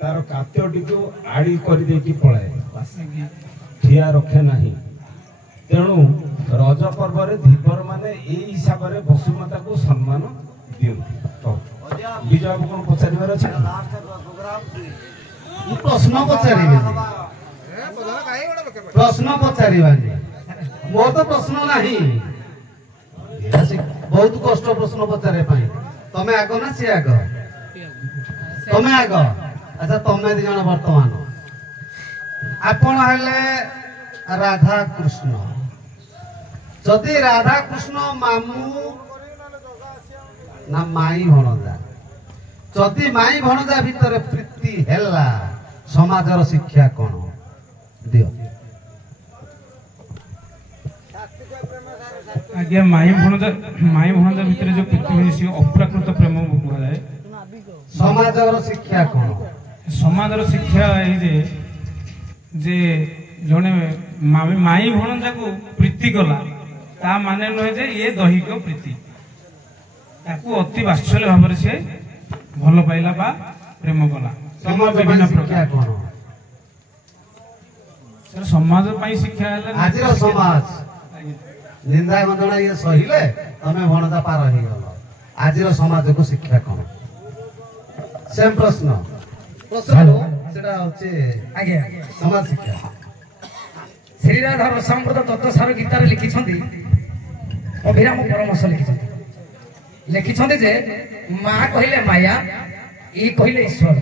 ତାର କାତ୍ୟଟିକୁ ଆଡି କରିଦେଇକି ପଳାଏ, ଠିଆ ରଖେ ନାହିଁ। ତେଣୁ ରଜ ପର୍ବରେ ଧୀବର ମାନେ ଏଇ ହିସାବରେ ବସୁମାତାକୁ ସମ୍ମାନ ଦିଅନ୍ତି। ବିଜୟ ବାବୁ କଣ ପଚାରିବାର ଅଛି? ମୁଁ ପ୍ରଶ୍ନ ପଚାରିବି, ପ୍ରଶ୍ନ ପଚାରିବାନି, ମୋର ତ ପ୍ରଶ୍ନ ନାହିଁ। ବହୁତ କଷ୍ଟ ପ୍ରଶ୍ନ ପଚାରିବା ପାଇଁ। ତମେ ଆଗ ନା ସିଏ ଆଗ? ତମେ ଆଗ। ଆଚ୍ଛା ତମେ 2 ଜଣ ବର୍ତ୍ତମାନ ଆପଣ ହେଲେ ରାଧା କୃଷ୍ଣ। ଯଦି ରାଧା କୃଷ୍ଣ ମାମୁଁ ନା ମାଇଁ ଭଣଜା, ଯଦି ମାଇଁ ଭଣଜା ଭିତରେ ପ୍ରୀତି ହେଲା, ସମାଜର ଶିକ୍ଷା କଣ ଦିଅ? ଆଜ୍ଞା ମାଇଁ ଭଣଜା ଭିତରେ ଯୋଉ ପ୍ରୀତି ହୁଏ ସେ ଅପ୍ରାକୃତ ପ୍ରେମ କୁହାଯାଏ। ସମାଜର ଶିକ୍ଷା କଣ? ସମାଜର ଶିକ୍ଷା ଏଇ ଯେ ଜଣେ ମାଇଁ ଭଣଜାକୁ ପ୍ରୀତି କଲା, ତା ମାନେ ନୁହେଁ ଯେ ଇଏ ଦୈହିକ ପ୍ରୀତି, ତାକୁ ଅତି ବାତ୍ସଲ୍ୟ ଭାବରେ ସେ ଭଲ ପାଇଲା ବା ପ୍ରେମ କଲା। ବିଭିନ୍ନ ପ୍ରକାର ସମାଜ ପାଇଁ ଶିକ୍ଷା ହେଲେ ଆଜିର ସମାଜ ନିନ୍ଦା ଗଞ୍ଜଣା ଇଏ ସହିଲେ ତମେ ଭଣଜା ପାର ହେଇଗଲ। ଆଜିର ସମାଜକୁ ଶିକ୍ଷା କଣ? ସେମ୍ ପ୍ରଶ୍ନ ସେଟା ହଉଛି ଆଜ୍ଞା ସମାଜ ଶିକ୍ଷା। ଶ୍ରୀରାଧା ରସାମୃତ ତତ୍ତ୍ୱସାର ଗୀତାରେ ଲେଖିଛନ୍ତି, ଅଭିରାମ ପରମହଂସ ଲେଖିଛନ୍ତି ଯେ ମା କହିଲେ ମାୟା, ଇ କହିଲେ ଈଶ୍ୱର।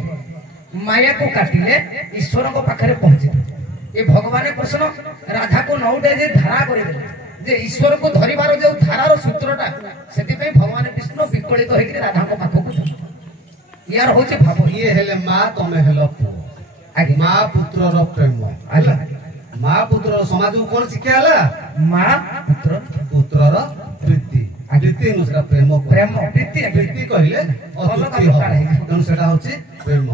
ମାୟାକୁ କାଟିଲେ ଈଶ୍ୱରଙ୍କ ପାଖରେ ପହଞ୍ଚିଲେ। ଏ ଭଗବାନ କୃଷ୍ଣ ରାଧାକୁ ନଉଟେ ଯେ ଧାରା କରିଦେଲେ, ଯେ ଈଶ୍ୱରକୁ ଧରିବାର ଯୋଉ ଧାରାର ସୂତ୍ରଟା, ସେଥିପାଇଁ ଭଗବାନ ବିଷ୍ଣୁ ବିକଳିତ ହେଇକି ରାଧାଙ୍କ ପାଖକୁ ଯାଉଛନ୍ତି। ইয়ার হচ্ছে ভাব। ইয়ে হেলে মা, তুমি হেল পুଅ। মা পুত্রর প্রেম ହେଲା। মা পুত্রର ସମାଜକୁ କଣ ଶିକ୍ଷା ହେଲା? ମା ପୁତ୍ରର ପ୍ରୀତି। ପ୍ରୀତି ନୁହେଁ ସେଟା ପ୍ରେମ। ପ୍ରେମ ପ୍ରୀତି ପ୍ରୀତି କହିଲେ ଅତୃପ୍ତି ହବ, ତେଣୁ ସେଟା ହଉଛି ପ୍ରେମ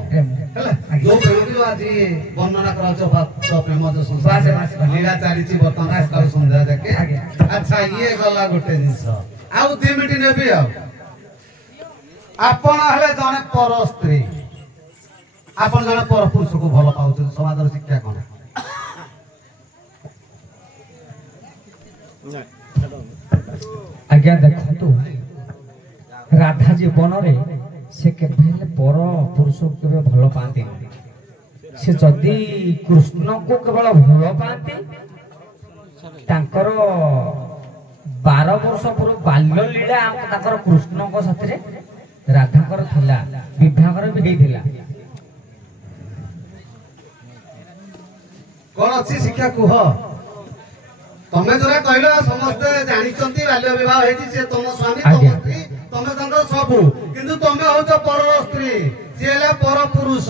ହେଲା। ଯୋଉ ପ୍ରେମକୁ ଯୋଉ ଆଜି ବର୍ଣ୍ଣନା କରାଯାଉଛି ଭକ୍ତ ପ୍ରେମ ଯୋଉ ସଂସାର ଲୀଳା ଚାଲିଛି ବର୍ତ୍ତମାନ ସକାଳୁ ସନ୍ଧ୍ୟା ଯାକେ। ଆଚ୍ଛା ଇଏ ଗଲା ଗୋଟେ ଜିନିଷ, ଆଉ 2 ମିନିଟ୍ ନେବି। ଆଉ ଆପଣ ହେଲେ ଜଣେ ପର ସ୍ତ୍ରୀ, ଆପଣ ଜଣେ ପର ପୁରୁଷକୁ ଭଲ ପାଉଛନ୍ତି, ସମାଜର ଶିକ୍ଷା କଣ? ଆଜ୍ଞା ଦେଖନ୍ତୁ, ରାଧା ଜୀବନରେ ସେ କେବେ ହେଲେ ପର ପୁରୁଷକୁ କେବେ ଭଲ ପାଆନ୍ତିନି। ସେ ଯଦି କୃଷ୍ଣକୁ କେବଳ ଭଲ ପାଆନ୍ତି, ତାଙ୍କର 12 ବର୍ଷ ପୂର୍ବ ବାଲ୍ୟ ଲୀଳା ତାଙ୍କର କୃଷ୍ଣଙ୍କ ସାଥିରେ ରାଧାଙ୍କର ଥିଲା, ବିବାହର ବି ହେଇଥିଲା। କଣ ଅଛି ଶିକ୍ଷା କୁହ? ତମେ ଯୋଉଟା କହିଲ ସମସ୍ତେ ଜାଣିଛନ୍ତି ବାଲ୍ୟ ବିବାହ ହେଇଛି, ସେ ତମ ସ୍ୱାମୀ ତମ ସ୍ତ୍ରୀ, ତମେ ତାଙ୍କର ସବୁ, କିନ୍ତୁ ତମେ ହଉଛ ପର ସ୍ତ୍ରୀ, ସିଏ ହେଲା ପର ପୁରୁଷ।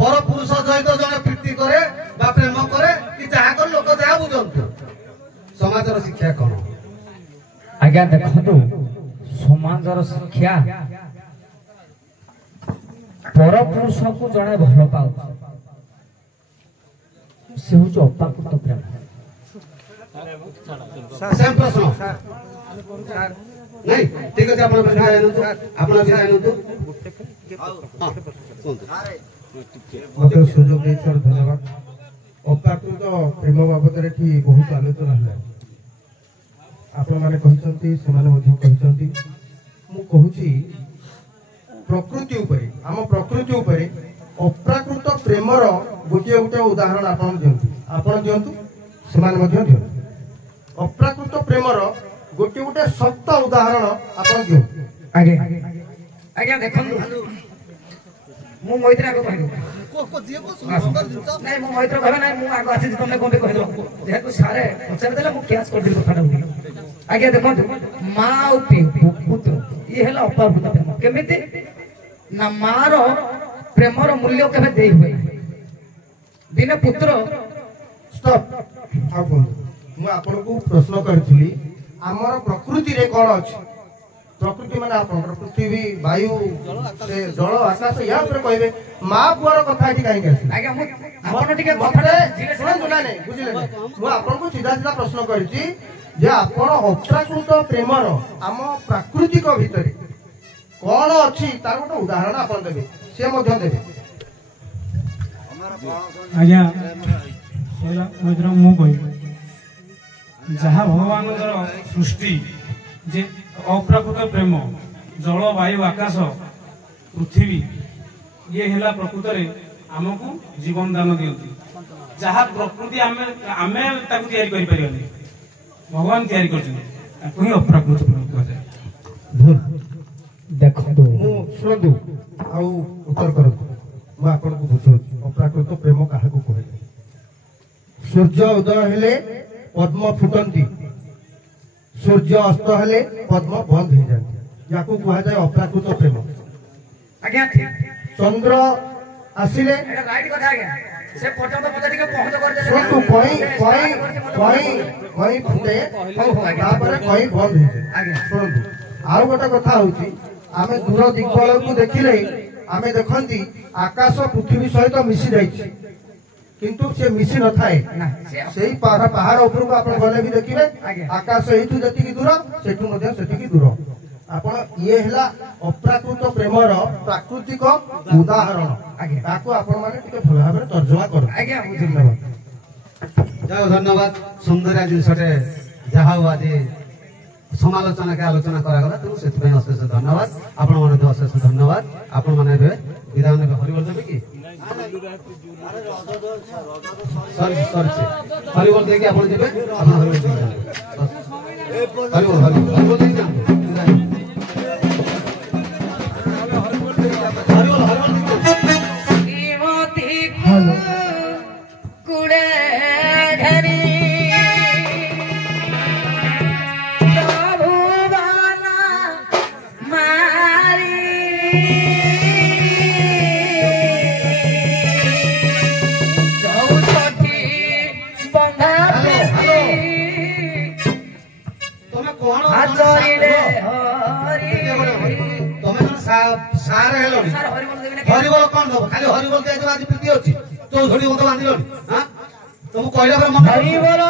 ପର ପୁରୁଷ ସହିତ ଜଣେ ପ୍ରୀତି କରେ ବା ପ୍ରେମ କରେ କି ଯାହା କରେ, ଲୋକ ଯାହା ବୁଝନ୍ତୁ। ସମାଜର ଶିକ୍ଷା କଣ? ଆଜ୍ଞା ଦେଖନ୍ତୁ, ସମାଜର ଶିକ୍ଷା पर पुरुष को जड़े भल पाऊ से हूँ अपाकृत प्रेम। सेम प्रश्न नहीं ठीक अच्छे आप मत सुजोग धन्यवाद। अपाकृत प्रेम बाबद बहुत आलोचना है आपण मैंने प्रकृति आम प्रकृति अप्राकृत प्रेमर गोटे गोटे उदाहरण आपण दिंतु से अप्राकृत प्रेमर गोटे गोटे सप्त उदाहरण आपण दिंतु। आगे आज्ञा देखो मु मैत्रा को कहू नहीं मु मैत्र कहबे नहीं मु आगो आसी तुमने कोन कह दो जेतु सारे पचार देला मु कैच कर दिल कथा दउ। आज्ञा देखो मां और पुत्र ये हला अपाकृत प्रेम केमिति ना मार प्रेमर मूल्य केबे देई हुए दिने पुत्र स्टॉप आ कोन मु आपण को प्रश्न करथिली हमर प्रकृति रे कोन अछि प्रकृति माने आपण पृथ्वी वायु से जल आकाश या पर कहबे मां पुअर कथा एठी काहे कहछि। आज्ञा मु आपण टिके कथा सुन ना नहीं बुझिले मु आपण को सीधा सीधा प्रश्न करछि जे आपण अप्राकृत प्रेमर आम प्राकृतिक भितरे कौन अच्छी तार गोटे उदाहरण आप देवे से देवे। आज्ञा मु कह जहाँ भगवान सृष्टि जे अप्राकृत प्रेम जल वायु आकाश पृथ्वी ये है प्रकृत आमको जीवन दान दिखती जहाँ प्रकृति आमे भगवान तैयारी कर अप्राकृत प्रेम कह देखो शुणु आउ उत्तर करतु मुझे आपको बुझाऊँ अप्राकृत प्रेम क्या कहे सूर्य उदय हेले पद्म फुटंती सूर्य अस्त हेले पद्म बंद हो जाती या कहुए अप्राकृत प्रेम। आज्ञा ठीक चंद्र आसिले राइट कथा आज्ञा से पर्यंत पता टिके पहुंच कर दे शुणु कहीं फुटे कहीं बंद हो जाए। शुणु आउ गोटे कथा होची आमे दूर दिग्बल को देखिले आमे देखंती आकाश पृथ्वी सहित मिसी जाइछि किंतु से मिसी न थाए सेही पहाड़ ऊपर को आपण गले भी देखिले आकाश एठु जति दूर सेठु मध्ये सेठी दूर आपण ये हला अप्राकृत प्रेमर प्राकृतिक उदाहरण ताको आपण माने टिके भल भाबे तर्जुमा करू। आज्ञा धन्यवाद जाओ धन्यवाद सुंदर जिनसटे जहा आज समालोचना के आलोचना करागला तेणु से अशेष धन्यवाद आपण माने अशेष धन्यवाद आपण माने विधान ने हरिबोल देबे कि हरिबोल देके आपण जेबे आपण हरिबोल देके हरिबोल देके हेलो कुड़े घरी हरिबोल कौन दब खाली हरिबोल आज प्रीति अच्छी चौधरी मत बांधिल तुम कहला हरिबोल